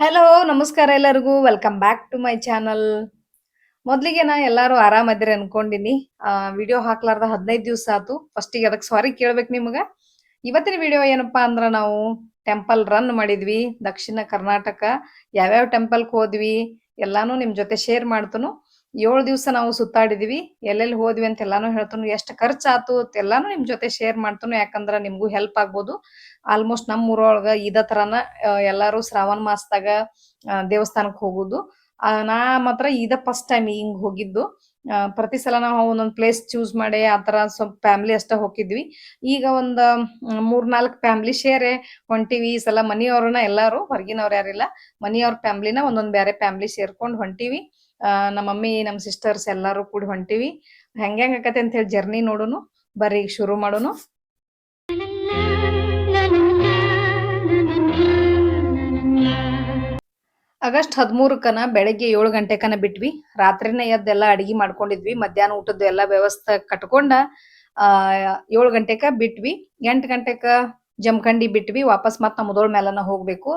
Hello ನಮಸ್ಕಾರ ಎಲ್ಲರಿಗೂ welcome back to my channel. ಮೊದ್ಲಿಗೆ ನಾ ಎಲ್ಲಾರು ಆರಾಮದಿರಿ ಅನ್ಕೊಂಡಿನಿ. ವಿಡಿಯೋ ಹಾಕ್ಲಾರ್ದ 15 ದಿವಸ ಆತು. ಫಸ್ಟಿಗೆ ಅದಕ್ಕೆ ಸಾರಿ ಕೇಳ್ಬೇಕು ನಿಮ್ಗ. ಇವತ್ತಿನ ವಿಡಿಯೋ ಏನಪ್ಪಾ ಅಂದ್ರ ನಾವು ಟೆಂಪಲ್ ರನ್ ಮಾಡಿದ್ವಿ ದಕ್ಷಿಣ ಕರ್ನಾಟಕ. ಯಾವ್ಯಾವ ಟೆಂಪಲ್ಗೆ ಹೋದ್ವಿ ಎಲ್ಲಾನು ನಿಮ್ ಜೊತೆ ಶೇರ್ ಮಾಡ್ತನು. 7 ದಿವಸ ನಾವು ಸುತ್ತಾಡಿದ್ವಿ. ಎಲ್ಲೆಲ್ಲಿ ಹೋದ್ವಿ ಅಂತ ಎಲ್ಲಾನು ಹೇಳ್ತನು. ಎಷ್ಟು ಖರ್ಚಾತು ಅಂತ ಎಲ್ಲಾನು ನಿಮ್ ಜೊತೆ ಶೇರ್ ಮಾಡ್ತನು. ಯಾಕಂದ್ರ ನಿಮ್ಗೂ ಹೆಲ್ಪ್ ಆಗ್ಬೋದು. ಆಲ್ಮೋಸ್ಟ್ ನಮ್ಮ ಊರೊಳಗ ಇದ ತರಾನ ಎಲ್ಲಾರು ಶ್ರಾವಣ ಮಾಸದಾಗ ದೇವಸ್ಥಾನಕ್ಕೆ ಹೋಗುದು. ನಾ ಮಾತ್ರ ಇದ ಫಸ್ಟ್ ಟೈಮ್ ಹಿಂಗ್ ಹೋಗಿದ್ದು. ಪ್ರತಿ ಸಲ ನಾವು ಒಂದೊಂದ್ ಪ್ಲೇಸ್ ಚೂಸ್ ಮಾಡಿ ಆತರ ಸ್ವಲ್ಪ ಫ್ಯಾಮಿಲಿ ಅಷ್ಟ ಹೋಗಿದ್ವಿ. ಈಗ ಒಂದ್ 3-4 ಫ್ಯಾಮಿಲಿ ಸೇರಿ ಹೊಂಟಿವಿ. ಈ ಸಲ ಮನಿಯವ್ರನ್ನ ಎಲ್ಲಾರು ಹೊರಗಿನವ್ರು ಯಾರಿಲ್ಲ, ಮನಿಯವ್ರ ಫ್ಯಾಮಿಲಿನ ಒಂದೊಂದ್ ಬೇರೆ ಫ್ಯಾಮಿಲಿ ಸೇರ್ಕೊಂಡ್ ಹೊಂಟಿವಿ. ನಮ್ಮ ಮಮ್ಮಿ ನಮ್ ಸಿಸ್ಟರ್ಸ್ ಎಲ್ಲಾರು ಕೂಡಿ ಹೊಂಟಿವಿ. ಹೆಂಗ್ ಆಕತಿ ಅಂತ ಹೇಳಿ ಜರ್ನಿ ನೋಡುನು. ಬರ್ರಿ ಈಗ ಶುರು ಮಾಡೋನು. ಆಗಸ್ಟ್ 13ಕನ ಬೆಳಗ್ಗೆ 7 ಗಂಟೆಕನ ಬಿಟ್ವಿ. ರಾತ್ರಿನ ಎದ್ದೆಲ್ಲ ಅಡಿಗೆ ಮಾಡ್ಕೊಂಡಿದ್ವಿ. ಮಧ್ಯಾಹ್ನ ಊಟದ್ದು ಎಲ್ಲ ವ್ಯವಸ್ಥೆ ಕಟ್ಕೊಂಡ 7 ಗಂಟೆಕ ಬಿಟ್ವಿ. 8 ಗಂಟೆಕ ಜಮಖಂಡಿ ಬಿಟ್ವಿ. ವಾಪಸ್ ಮತ್ ನಮ್ಮ ಮುದೋಳ್ ಮೇಲನ ಹೋಗ್ಬೇಕು.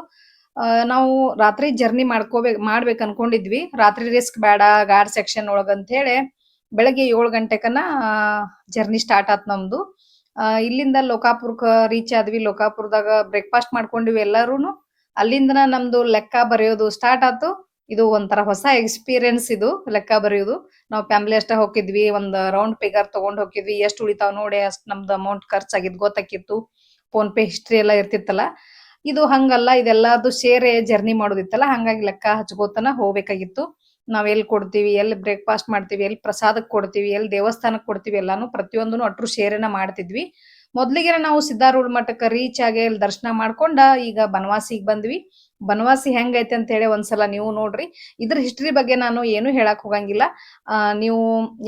ನಾವು ರಾತ್ರಿ ಜರ್ನಿ ಮಾಡ್ಬೇಕು ಅನ್ಕೊಂಡಿದ್ವಿ. ರಾತ್ರಿ ರಿಸ್ಕ್ ಬೇಡ ಗಾರ್ಡ್ ಸೆಕ್ಷನ್ ಒಳಗ ಅಂತ ಹೇಳಿ ಬೆಳಗ್ಗೆ 7 ಗಂಟೆಕನ ಜರ್ನಿ ಸ್ಟಾರ್ಟ್ ಆತ್ ನಮ್ದು. ಇಲ್ಲಿಂದ ಲೋಕಾಪುರಕ್ಕ ರೀಚ್ ಆದ್ವಿ. ಲೋಕಾಪುರದಾಗ ಬ್ರೇಕ್ಫಾಸ್ಟ್ ಮಾಡ್ಕೊಂಡಿವಿ ಎಲ್ಲಾರುನು. ಅಲ್ಲಿಂದನ ನಮ್ದು ಲೆಕ್ಕ ಬರೆಯೋದು ಸ್ಟಾರ್ಟ್ ಆತು. ಇದು ಒಂಥರ ಹೊಸ ಎಕ್ಸ್ಪೀರಿಯನ್ಸ್ ಇದು ಲೆಕ್ಕ ಬರೆಯೋದು. ನಾವು ಫ್ಯಾಮಿಲಿ ಅಷ್ಟ ಹೋಗಿದ್ವಿ. ಒಂದ್ ರೌಂಡ್ ಫಿಗರ್ ತಗೊಂಡ್ ಹೋಗಿದ್ವಿ. ಎಷ್ಟು ಉಳಿತಾವ್ ನೋಡಿ ಅಷ್ಟ್ ನಮ್ದು ಅಮೌಂಟ್ ಖರ್ಚಾಗಿದ್ ಗೊತ್ತಾಕಿತ್ತು. ಫೋನ್ ಪೇ ಹಿಸ್ಟ್ರಿ ಎಲ್ಲ ಇರ್ತಿತ್ತಲ್ಲ. ಇದು ಹಂಗಲ್ಲ, ಇದೆಲ್ಲದು ಸೇರೆ ಜರ್ನಿ ಮಾಡೋದಿತ್ತಲ್ಲ, ಹಂಗಾಗಿ ಲೆಕ್ಕ ಹಚ್ಕೋತನ ಹೋಗ್ಬೇಕಾಗಿತ್ತು. ನಾವ್ ಎಲ್ಲಿ ಕೊಡ್ತೀವಿ, ಎಲ್ಲಿ ಬ್ರೇಕ್ಫಾಸ್ಟ್ ಮಾಡ್ತೀವಿ, ಎಲ್ಲಿ ಪ್ರಸಾದಕ್ ಕೊಡ್ತೀವಿ, ಎಲ್ಲಿ ದೇವಸ್ಥಾನಕ್ ಕೊಡ್ತೀವಿ ಎಲ್ಲಾನು ಪ್ರತಿಯೊಂದನು ಅಟ್ರು ಸೇರೆನ ಮಾಡ್ತಿದ್ವಿ. ಮೊದ್ಲಿಗೆ ನಾವು ಸಿದ್ದಾರೂಢ ಮಠಕ್ಕೆ ರೀಚ್ ಆಗಿ ಇಲ್ಲಿ ದರ್ಶನ ಮಾಡ್ಕೊಂಡ ಈಗ ಬನವಾಸಿಗೆ ಬಂದ್ವಿ. ಬನವಾಸಿ ಹೆಂಗೈತೆ ಅಂತ ಹೇಳಿ ಒಂದ್ಸಲ ನೀವು ನೋಡ್ರಿ. ಇದ್ರ ಹಿಸ್ಟ್ರಿ ಬಗ್ಗೆ ನಾನು ಏನು ಹೇಳಕ್ ಹೋಗಂಗಿಲ್ಲ. ನೀವು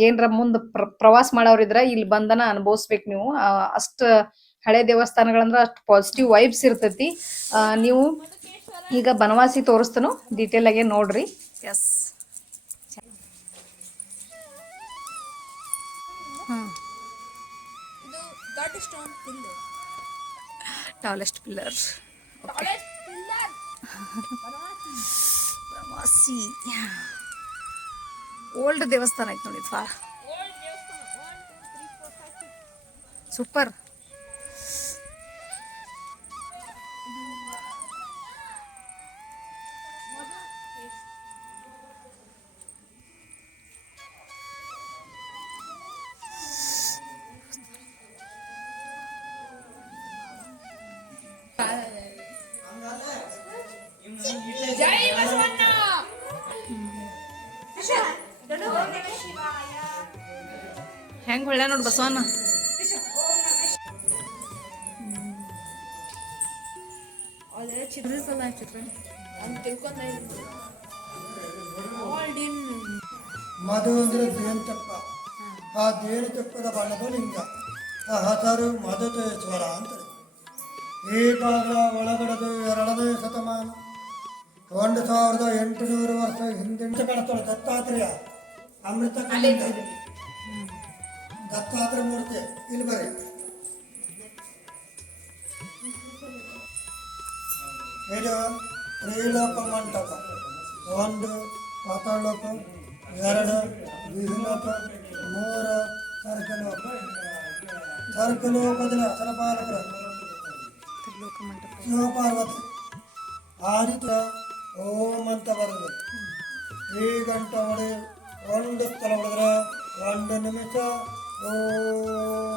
ಏನ್ರ ಮುಂದ್ ಪ್ರವಾಸ ಮಾಡೋರಿದ್ರ ಇಲ್ಲಿ ಬಂದನ ಅನುಭವಿಸ್ಬೇಕು ನೀವು. ಅಷ್ಟ ಹಳೆ ದೇವಸ್ಥಾನಗಳಂದ್ರ ಅಷ್ಟ್ ಪಾಸಿಟಿವ್ ವೈಬ್ಸ್ ಇರ್ತೈತಿ. ನೀವು ಈಗ ಬನವಾಸಿ ತೋರಿಸ್ತನು ಡೀಟೇಲ್ ಆಗಿ ನೋಡ್ರಿ. Yes, tallest pillar Banavasi old ದೇವಸ್ಥಾನ ಐತ್ ನೋಡಿ. ಸೂಪರ್. ಹೆಂಗ್ ಹೊಳ್ಳ ನೋಡ್ ಬಸವಣ್ಣ. ಮಧು ಅಂದ್ರೆ ಜೇನುತುಪ್ಪ. ಆ ಜೇನುತುಪ್ಪದ ಬಣ್ಣದ ಲಿಂಗ ಹಸರು ಮಧುತೇಶ್ವರ ಅಂತಾರೆ. ಈ ಭಾಗ ಒಳಗಡೆದು 2ನೇ ಶತಮಾನ, 1800 ವರ್ಷ ಹಿಂದೆ ಕಾಣಿಸ್ತಾಳೆ ದತ್ತಾತ್ರೇಯ. ಅಮೃತ ದತ್ತಾತ್ರೇಯ ಮೂರ್ತಿ ಇಲ್ಲಿ ಬರ್ರಿ. ಇದು ತ್ರಿಲೋಕ ಮಂಟಪ. 1 ಪಾತಾಳಲೋಕ, 2 ವಿಹಿಲೋಕ, 3 ಸ್ವರ್ಗಲೋಕ. ಸ್ವರ್ಗಲೋಕದಲ್ಲಿ ಅಸರಪಾಲಕರ ಶಿವಪಾರ್ವತಿ ಆದಿತ್ಯ ಓಂ ಅಂತ ಬರೋದು. ಈ ಗಂಟೆ ಹೊಡೆ ಒಂದು ಸ್ಥಳ ಹೊಡೆದ್ರೆ 1 ನಿಮಿಷ ಓಂ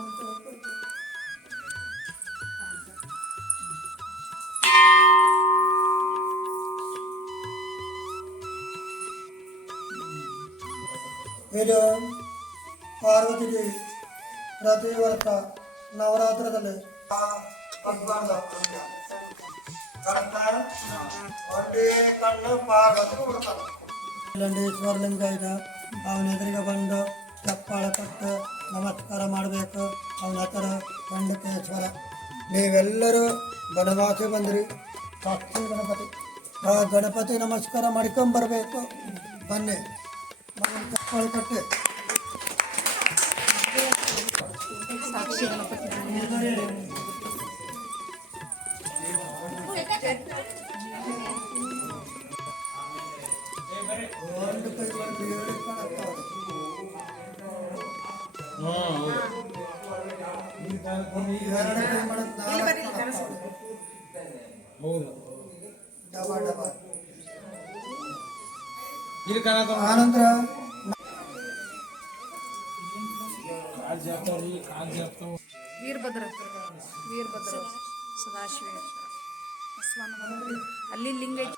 ಅಂತ ಹೇಳ್ತಾರೆ. ಇದು ಪಾರ್ವತಿ ದೇವಿ ಪ್ರತಿ ವರ್ಷ ನವರಾತ್ರದಲ್ಲಿ ಒಂದೇ ಕಣ್ಣು ಪಾರ್ವತಿ ಕೊಡ್ತಾರೆ. ಲಿಂಗ ಇದೆ. ಅವನ ಎದುರಿಗೆ ಬಂದು ಚಪ್ಪಾಳೆ ಕೊಟ್ಟು ನಮಸ್ಕಾರ ಮಾಡಬೇಕು. ಅವನ ಹತ್ರ ಖಂಡಿತೇಶ್ವರ. ನೀವೆಲ್ಲರೂ ಬನವಾಸಿ ಬಂದ್ರಿ. ಸಾಕ್ಷಿ ಗಣಪತಿ. ಆ ಗಣಪತಿ ನಮಸ್ಕಾರ ಮಾಡ್ಕೊಂಬರ್ಬೇಕು. ಬನ್ನಿ ಚಪ್ಪಾಳೆ ಕೊಟ್ಟು ಸಾಕ್ಷಿ ಗಣಪತಿ. ಎರಡು ಕಾಣತ್ತಾವ. ಎರಡು ಕೈ ಮಾಡೋದು ನಾಲ್ಕು ಕಾಣತ್ತಾವ. Double double. ಆನಂತರ ವೀರಭದ್ರ ಸದಾಶಿವೇಶ್ವರ ಅಲ್ಲಿ ಲಿಂಗ ಐತಿ.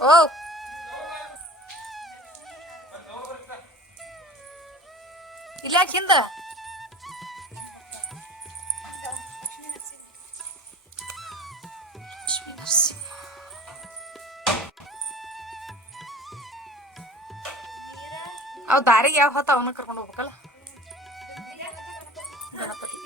ಓ ಇಲ್ಲ ಹಿಂದ ಅವ್ ದಾರಿಗೆ ಯಾವ ಹೊತ್ತ ಅವನ ಕರ್ಕೊಂಡು ಹೋಗ್ಬೇಕಲ್ಲ. ಗಣಪತಿ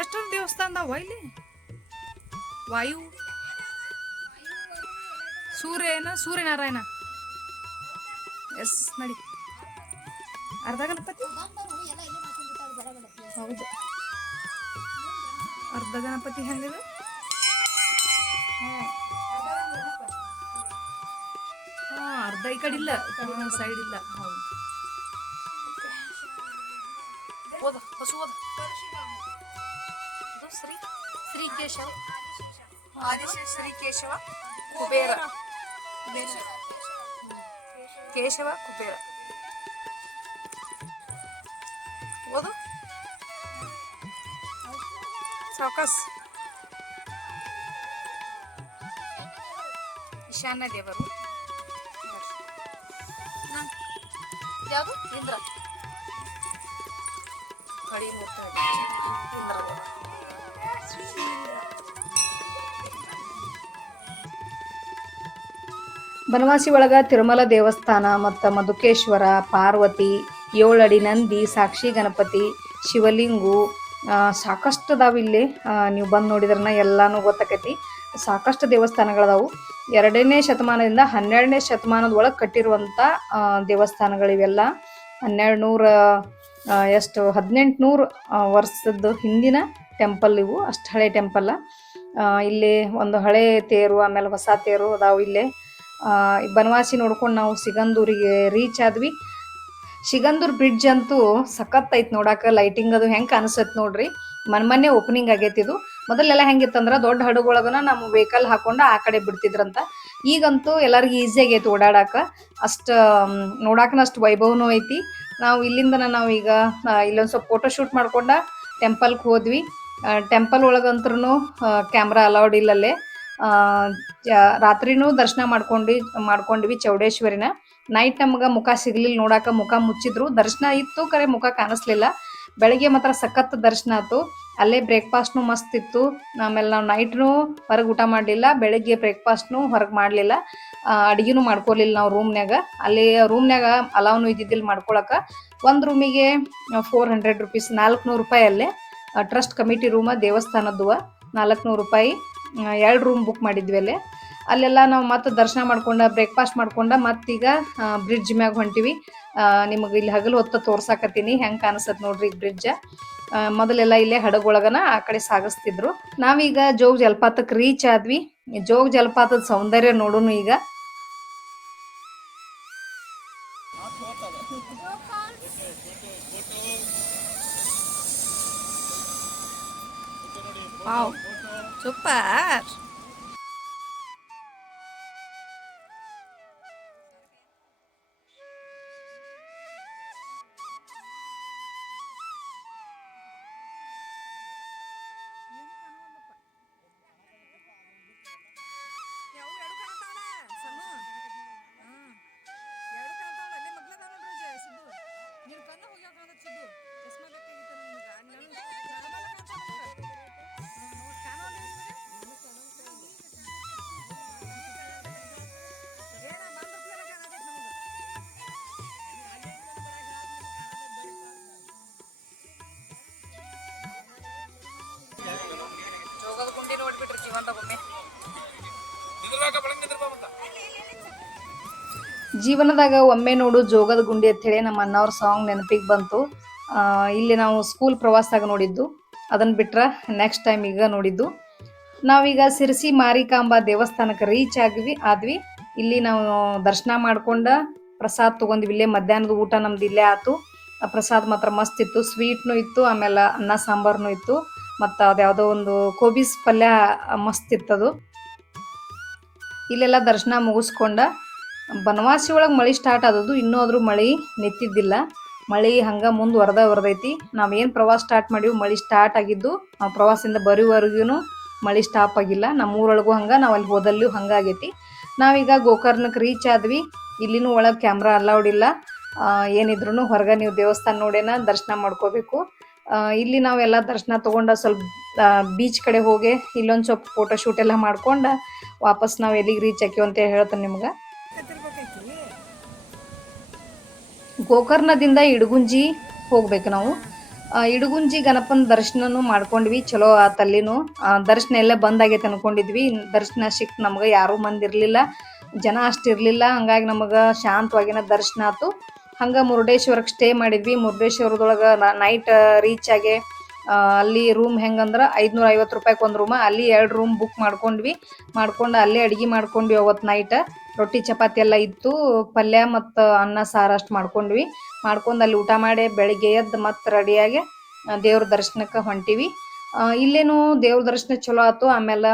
ಎಷ್ಟೊಂದು ದೇವಸ್ಥಾನದಾವ ಇಲ್ಲಿ. ವಾಯು ಸೂರ್ಯನಾರಾಯಣ ಎಸ್ ನಡಿ. ಅರ್ಧ ಗಣಪತಿ ಹೌದು, ಅರ್ಧ ಗಣಪತಿ ಹೆಂಗಿದೆ. ಅರ್ಧ ಈ ಕಡೆ ಇಲ್ಲ, ಸೈಡ್ ಇಲ್ಲ. ಹೌದು ಓದ ಹೊಸ ಓದ. ಶ್ರೀ ಕೇಶವ ಶ್ರೀ ಕೇಶವ ಕುಬೇರ ಕೇಶವ ಕುಬೇರ ಓದು ಸಾವಕಾಸ್. ಈಶಾನ್ಯ ದೇವರು ಯಾವುದು ಇಂದ್ರ ಕಡಿ ಮೂರ್ತಿ ಇಂದ್ರ ದೇವ. ಬನವಾಸಿ ಒಳಗ ತಿರುಮಲ ದೇವಸ್ಥಾನ ಮತ್ತು ಮಧುಕೇಶ್ವರ, ಪಾರ್ವತಿ, 7 ಅಡಿ ನಂದಿ, ಸಾಕ್ಷಿ ಗಣಪತಿ, ಶಿವಲಿಂಗು ಸಾಕಷ್ಟು ಅದಾವ ಇಲ್ಲಿ. ನೀವು ಬಂದು ನೋಡಿದ್ರನ ಎಲ್ಲಾನು ಗೊತ್ತಾಕೈತಿ. ಸಾಕಷ್ಟು ದೇವಸ್ಥಾನಗಳದಾವು. 2ನೇ ಶತಮಾನದಿಂದ 12ನೇ ಶತಮಾನದ ಒಳಗೆ ಕಟ್ಟಿರುವಂಥ ದೇವಸ್ಥಾನಗಳಿವೆಲ್ಲ. 1800 ವರ್ಷದ ಹಿಂದಿನ ಟೆಂಪಲ್ ಇವು. ಅಷ್ಟು ಹಳೆ ಟೆಂಪಲ್. ಇಲ್ಲಿ ಒಂದು ಹಳೆ ತೇರು, ಆಮೇಲೆ ಹೊಸ ತೇರು ಅದಾವು ಇಲ್ಲೇ. ಬನವಾಸಿ ನೋಡ್ಕೊಂಡು ನಾವು ಸಿಗಂದೂರಿಗೆ ರೀಚ್ ಆದ್ವಿ. ಶಿಗಂದೂರ್ ಬ್ರಿಡ್ಜ್ ಅಂತೂ ಸಖತ್ ಐತ್ ನೋಡಾಕ. ಲೈಟಿಂಗ್ ಅದು ಹೆಂಗೆ ಕಾಣಿಸತ್ ನೋಡ್ರಿ. ಮೊನ್ನೆ ಓಪನಿಂಗ್ ಆಗೈತಿದು. ಮೊದಲೆಲ್ಲ ಹೆಂಗಿತ್ತಂದ್ರೆ ದೊಡ್ಡ ಹಡಗೊಳಗನ ನಮ್ಮ ವೆಹಿಕಲ್ ಹಾಕೊಂಡು ಆ ಕಡೆ ಬಿಡ್ತಿದ್ರಂತ. ಈಗಂತೂ ಎಲ್ಲರಿಗೂ ಈಸಿ ಆಗೈತಿ ಓಡಾಡಕ. ಅಷ್ಟು ನೋಡಾಕನ ಅಷ್ಟು ವೈಭವನೂ ಐತಿ. ನಾವು ಇಲ್ಲಿಂದನ ನಾವು ಈಗ ಇಲ್ಲೊಂದು ಸ್ವಲ್ಪ ಫೋಟೋ ಶೂಟ್ ಮಾಡ್ಕೊಂಡ ಟೆಂಪಲ್ಗೆ ಹೋದ್ವಿ. ಟೆಂಪಲ್ ಒಳಗಂತ್ರೂ ಕ್ಯಾಮ್ರಾ ಅಲೌಡ್ ಇಲ್ಲಲ್ಲೇ. ರಾತ್ರಿನೂ ದರ್ಶನ ಮಾಡ್ಕೊಂಡ್ವಿ ಚೌಡೇಶ್ವರಿನ. ನೈಟ್ ನಮ್ಗೆ ಮುಖ ಸಿಗ್ಲಿಲ್ಲ ನೋಡಾಕ. ಮುಖ ಮುಚ್ಚಿದ್ರು. ದರ್ಶನ ಇತ್ತು, ಕರೆ ಮುಖ ಕಾಣಿಸ್ಲಿಲ್ಲ. ಬೆಳಗ್ಗೆ ಮಾತ್ರ ಸಖತ್ ದರ್ಶನ ಆಯ್ತು. ಅಲ್ಲೇ ಬ್ರೇಕ್ಫಾಸ್ಟ್ನು ಮಸ್ತ್ ಇತ್ತು. ಆಮೇಲೆ ನಾವು ನೈಟ್ನು ಹೊರಗೆ ಊಟ ಮಾಡಲಿಲ್ಲ, ಬೆಳಗ್ಗೆ ಬ್ರೇಕ್ಫಾಸ್ಟ್ನು ಹೊರಗೆ ಮಾಡಲಿಲ್ಲ, ಅಡುಗೆನೂ ಮಾಡ್ಕೊಲಿಲ್ಲ ನಾವು ರೂಮ್ನಾಗ. ಅಲ್ಲಿ ರೂಮ್ನಾಗ ಅಲಾವ್ನು ಇದ್ದಿದ್ದಿಲ್ಲ ಮಾಡ್ಕೊಳಕ್ಕೆ. ಒಂದು ರೂಮಿಗೆ 400 ರೂಪೀಸ್, 400 ರೂಪಾಯಿ. ಅಲ್ಲೇ ಟ್ರಸ್ಟ್ ಕಮಿಟಿ ರೂಮ ದೇವಸ್ಥಾನದ್ದು 400 ರೂಪಾಯಿ. 2 ರೂಮ್ ಬುಕ್ ಮಾಡಿದ್ವಿ ಅಲ್ಲೇ. ಅಲ್ಲೆಲ್ಲ ನಾವು ಮತ್ತೆ ದರ್ಶನ ಮಾಡ್ಕೊಂಡ ಬ್ರೇಕ್ಫಾಸ್ಟ್ ಮಾಡ್ಕೊಂಡ ಮತ್ತೀಗ ಬ್ರಿಡ್ಜ್ ಮ್ಯಾಗ ಹೊಂಟಿವಿ. ನಿಮಗೆ ಇಲ್ಲಿ ಹಗಲು ಹೊತ್ತು ತೋರ್ಸಾಕತ್ತೀನಿ ಹೆಂಗೆ ಕಾಣಿಸತ್ ನೋಡ್ರಿ ಈ ಬ್ರಿಡ್ಜ್. ಮೊದಲೆಲ್ಲ ಇಲ್ಲೇ ಹಡಗೊಳಗನ ಆ ಕಡೆ ಸಾಗಿಸ್ತಿದ್ರು. ನಾವೀಗ ಜೋಗ ಜಲಪಾತಕ್ಕೆ ರೀಚ್ ಆದ್ವಿ. ಜೋಗ ಜಲಪಾತದ ಸೌಂದರ್ಯ ನೋಡೋನು ಈಗ. Wow super. ಯಾವ ಎರಡು ಕಾಣತಾವಲ್ಲ. ಜೀವನದಾಗ ಒಮ್ಮೆ ನೋಡು ಜೋಗದ ಗುಂಡಿ ಅಂತ ಹೇಳಿ ನಮ್ಮ ಅಣ್ಣವ್ರ ಸಾಂಗ್ ನೆನಪಿಗೆ ಬಂತು. ಇಲ್ಲಿ ನಾವು ಸ್ಕೂಲ್ ಪ್ರವಾಸದಾಗ ನೋಡಿದ್ದು, ಅದನ್ನ ಬಿಟ್ರೆ ನೆಕ್ಸ್ಟ್ ಟೈಮ್ ಈಗ ನೋಡಿದ್ದು. ನಾವೀಗ ಸಿರ್ಸಿ ಮಾರಿಕಾಂಬಾ ದೇವಸ್ಥಾನಕ್ಕೆ ರೀಚ್ ಆದ್ವಿ. ಇಲ್ಲಿ ನಾವು ದರ್ಶನ ಮಾಡ್ಕೊಂಡ ಪ್ರಸಾದ್ ತಗೊಂಡ್ವಿ. ಇಲ್ಲೇ ಮಧ್ಯಾಹ್ನದ ಊಟ ನಮ್ದು ಇಲ್ಲೇ ಆತು. ಆ ಪ್ರಸಾದ್ ಮಾತ್ರ ಮಸ್ತ್ ಇತ್ತು, ಸ್ವೀಟ್ನು ಇತ್ತು, ಆಮೇಲೆ ಅನ್ನ ಸಾಂಬಾರ್ನು ಇತ್ತು, ಮತ್ತು ಅದ್ಯಾವುದೋ ಒಂದು ಕೋಬಿಸ್ ಪಲ್ಯ ಮಸ್ತ್ ಇತ್ತದು. ಇಲ್ಲೆಲ್ಲ ದರ್ಶನ ಮುಗಿಸ್ಕೊಂಡ ಬನವಾಸಿ ಒಳಗೆ ಮಳೆ ಸ್ಟಾರ್ಟ್ ಆದದ್ದು, ಇನ್ನೂ ಆದರೂ ಮಳೆ ನಿಂತಿದ್ದಿಲ್ಲ. ಮಳೆ ಹಂಗೆ ಮುಂದೆ ವರದೈತಿ. ನಾವೇನು ಪ್ರವಾಸ ಸ್ಟಾರ್ಟ್ ಮಾಡೀವಿ ಮಳೆ ಸ್ಟಾರ್ಟ್ ಆಗಿದ್ದು, ನಾವು ಪ್ರವಾಸದಿಂದ ಬರೋವರೆಗೂ ಮಳೆ ಸ್ಟಾಪ್ ಆಗಿಲ್ಲ. ನಮ್ಮೂರೊಳಗೂ ಹಂಗೆ, ನಾವು ಅಲ್ಲಿ ಹೋದಲ್ಲೂ ಹಂಗಾಗೈತಿ. ನಾವೀಗ ಗೋಕರ್ಣಕ್ಕೆ ರೀಚ್ ಆದ್ವಿ. ಇಲ್ಲಿನೂ ಒಳಗೆ ಕ್ಯಾಮ್ರಾ ಅಲೌಡ್ ಇಲ್ಲ. ಏನಿದ್ರು ಹೊರಗೆ ನೀವು ದೇವಸ್ಥಾನ ನೋಡೇನ ದರ್ಶನ ಮಾಡ್ಕೋಬೇಕು. ಇಲ್ಲಿ ನಾವೆಲ್ಲ ದರ್ಶನ ತೊಗೊಂಡ ಸ್ವಲ್ಪ ಬೀಚ್ ಕಡೆ ಹೋಗಿ ಇಲ್ಲೊಂದು ಸ್ವಲ್ಪ ಫೋಟೋ ಶೂಟ್ ಎಲ್ಲ ಮಾಡ್ಕೊಂಡು ವಾಪಸ್ ನಾವು ಎಲ್ಲಿಗೆ ರೀಚ್ ಆಕ್ಯವು ಅಂತ ಹೇಳ್ತೇನೆ ನಿಮ್ಗೆ. ಗೋಕರ್ಣದಿಂದ ಇಡಗುಂಜಿ ಹೋಗ್ಬೇಕು ನಾವು. ಇಡಗುಂಜಿ ಗಣಪನ ದರ್ಶನನೂ ಮಾಡ್ಕೊಂಡ್ವಿ, ಚಲೋ ಆತಲ್ಲಿನೂ. ದರ್ಶನ ಎಲ್ಲ ಬಂದಾಗೈತೆ ಅನ್ಕೊಂಡಿದ್ವಿ, ದರ್ಶನ ಸಿಕ್ತು ನಮ್ಗೆ. ಯಾರೂ ಮಂದಿ ಇರಲಿಲ್ಲ, ಜನ ಅಷ್ಟು ಇರಲಿಲ್ಲ. ಹಂಗಾಗಿ ನಮಗೆ ಶಾಂತವಾಗಿನ ದರ್ಶನ ಆಯ್ತು. ಹಂಗೆ ಮುರುಡೇಶ್ವರಕ್ಕೆ ಸ್ಟೇ ಮಾಡಿದ್ವಿ. ಮುರುಡೇಶ್ವರದೊಳಗೆ ನೈಟ್ ರೀಚ್ ಆಗಿ ಅಲ್ಲಿ ರೂಮ್ ಹೆಂಗಂದ್ರೆ 550 ರೂಪಾಯಿಗೆ ಒಂದು ರೂಮ. ಅಲ್ಲಿ 2 ರೂಮ್ ಬುಕ್ ಮಾಡ್ಕೊಂಡು ಅಲ್ಲೇ ಅಡುಗೆ ಮಾಡ್ಕೊಂಡ್ವಿ. ಅವತ್ತು ನೈಟ್ ರೊಟ್ಟಿ ಚಪಾತಿ ಎಲ್ಲ ಇತ್ತು, ಪಲ್ಯ ಮತ್ತು ಅನ್ನ ಸಾರು ಅಷ್ಟು ಮಾಡ್ಕೊಂಡು ಅಲ್ಲಿ ಊಟ ಮಾಡಿ ಬೆಳಿಗ್ಗೆ ಎದ್ದು ಮತ್ತೆ ರೆಡಿಯಾಗಿ ದೇವ್ರ ದರ್ಶನಕ್ಕೆ ಹೊಂಟಿವಿ. ಇಲ್ಲೇನು ದೇವ್ರ ದರ್ಶನ ಚಲೋ ಆಯ್ತು. ಆಮೇಲೆ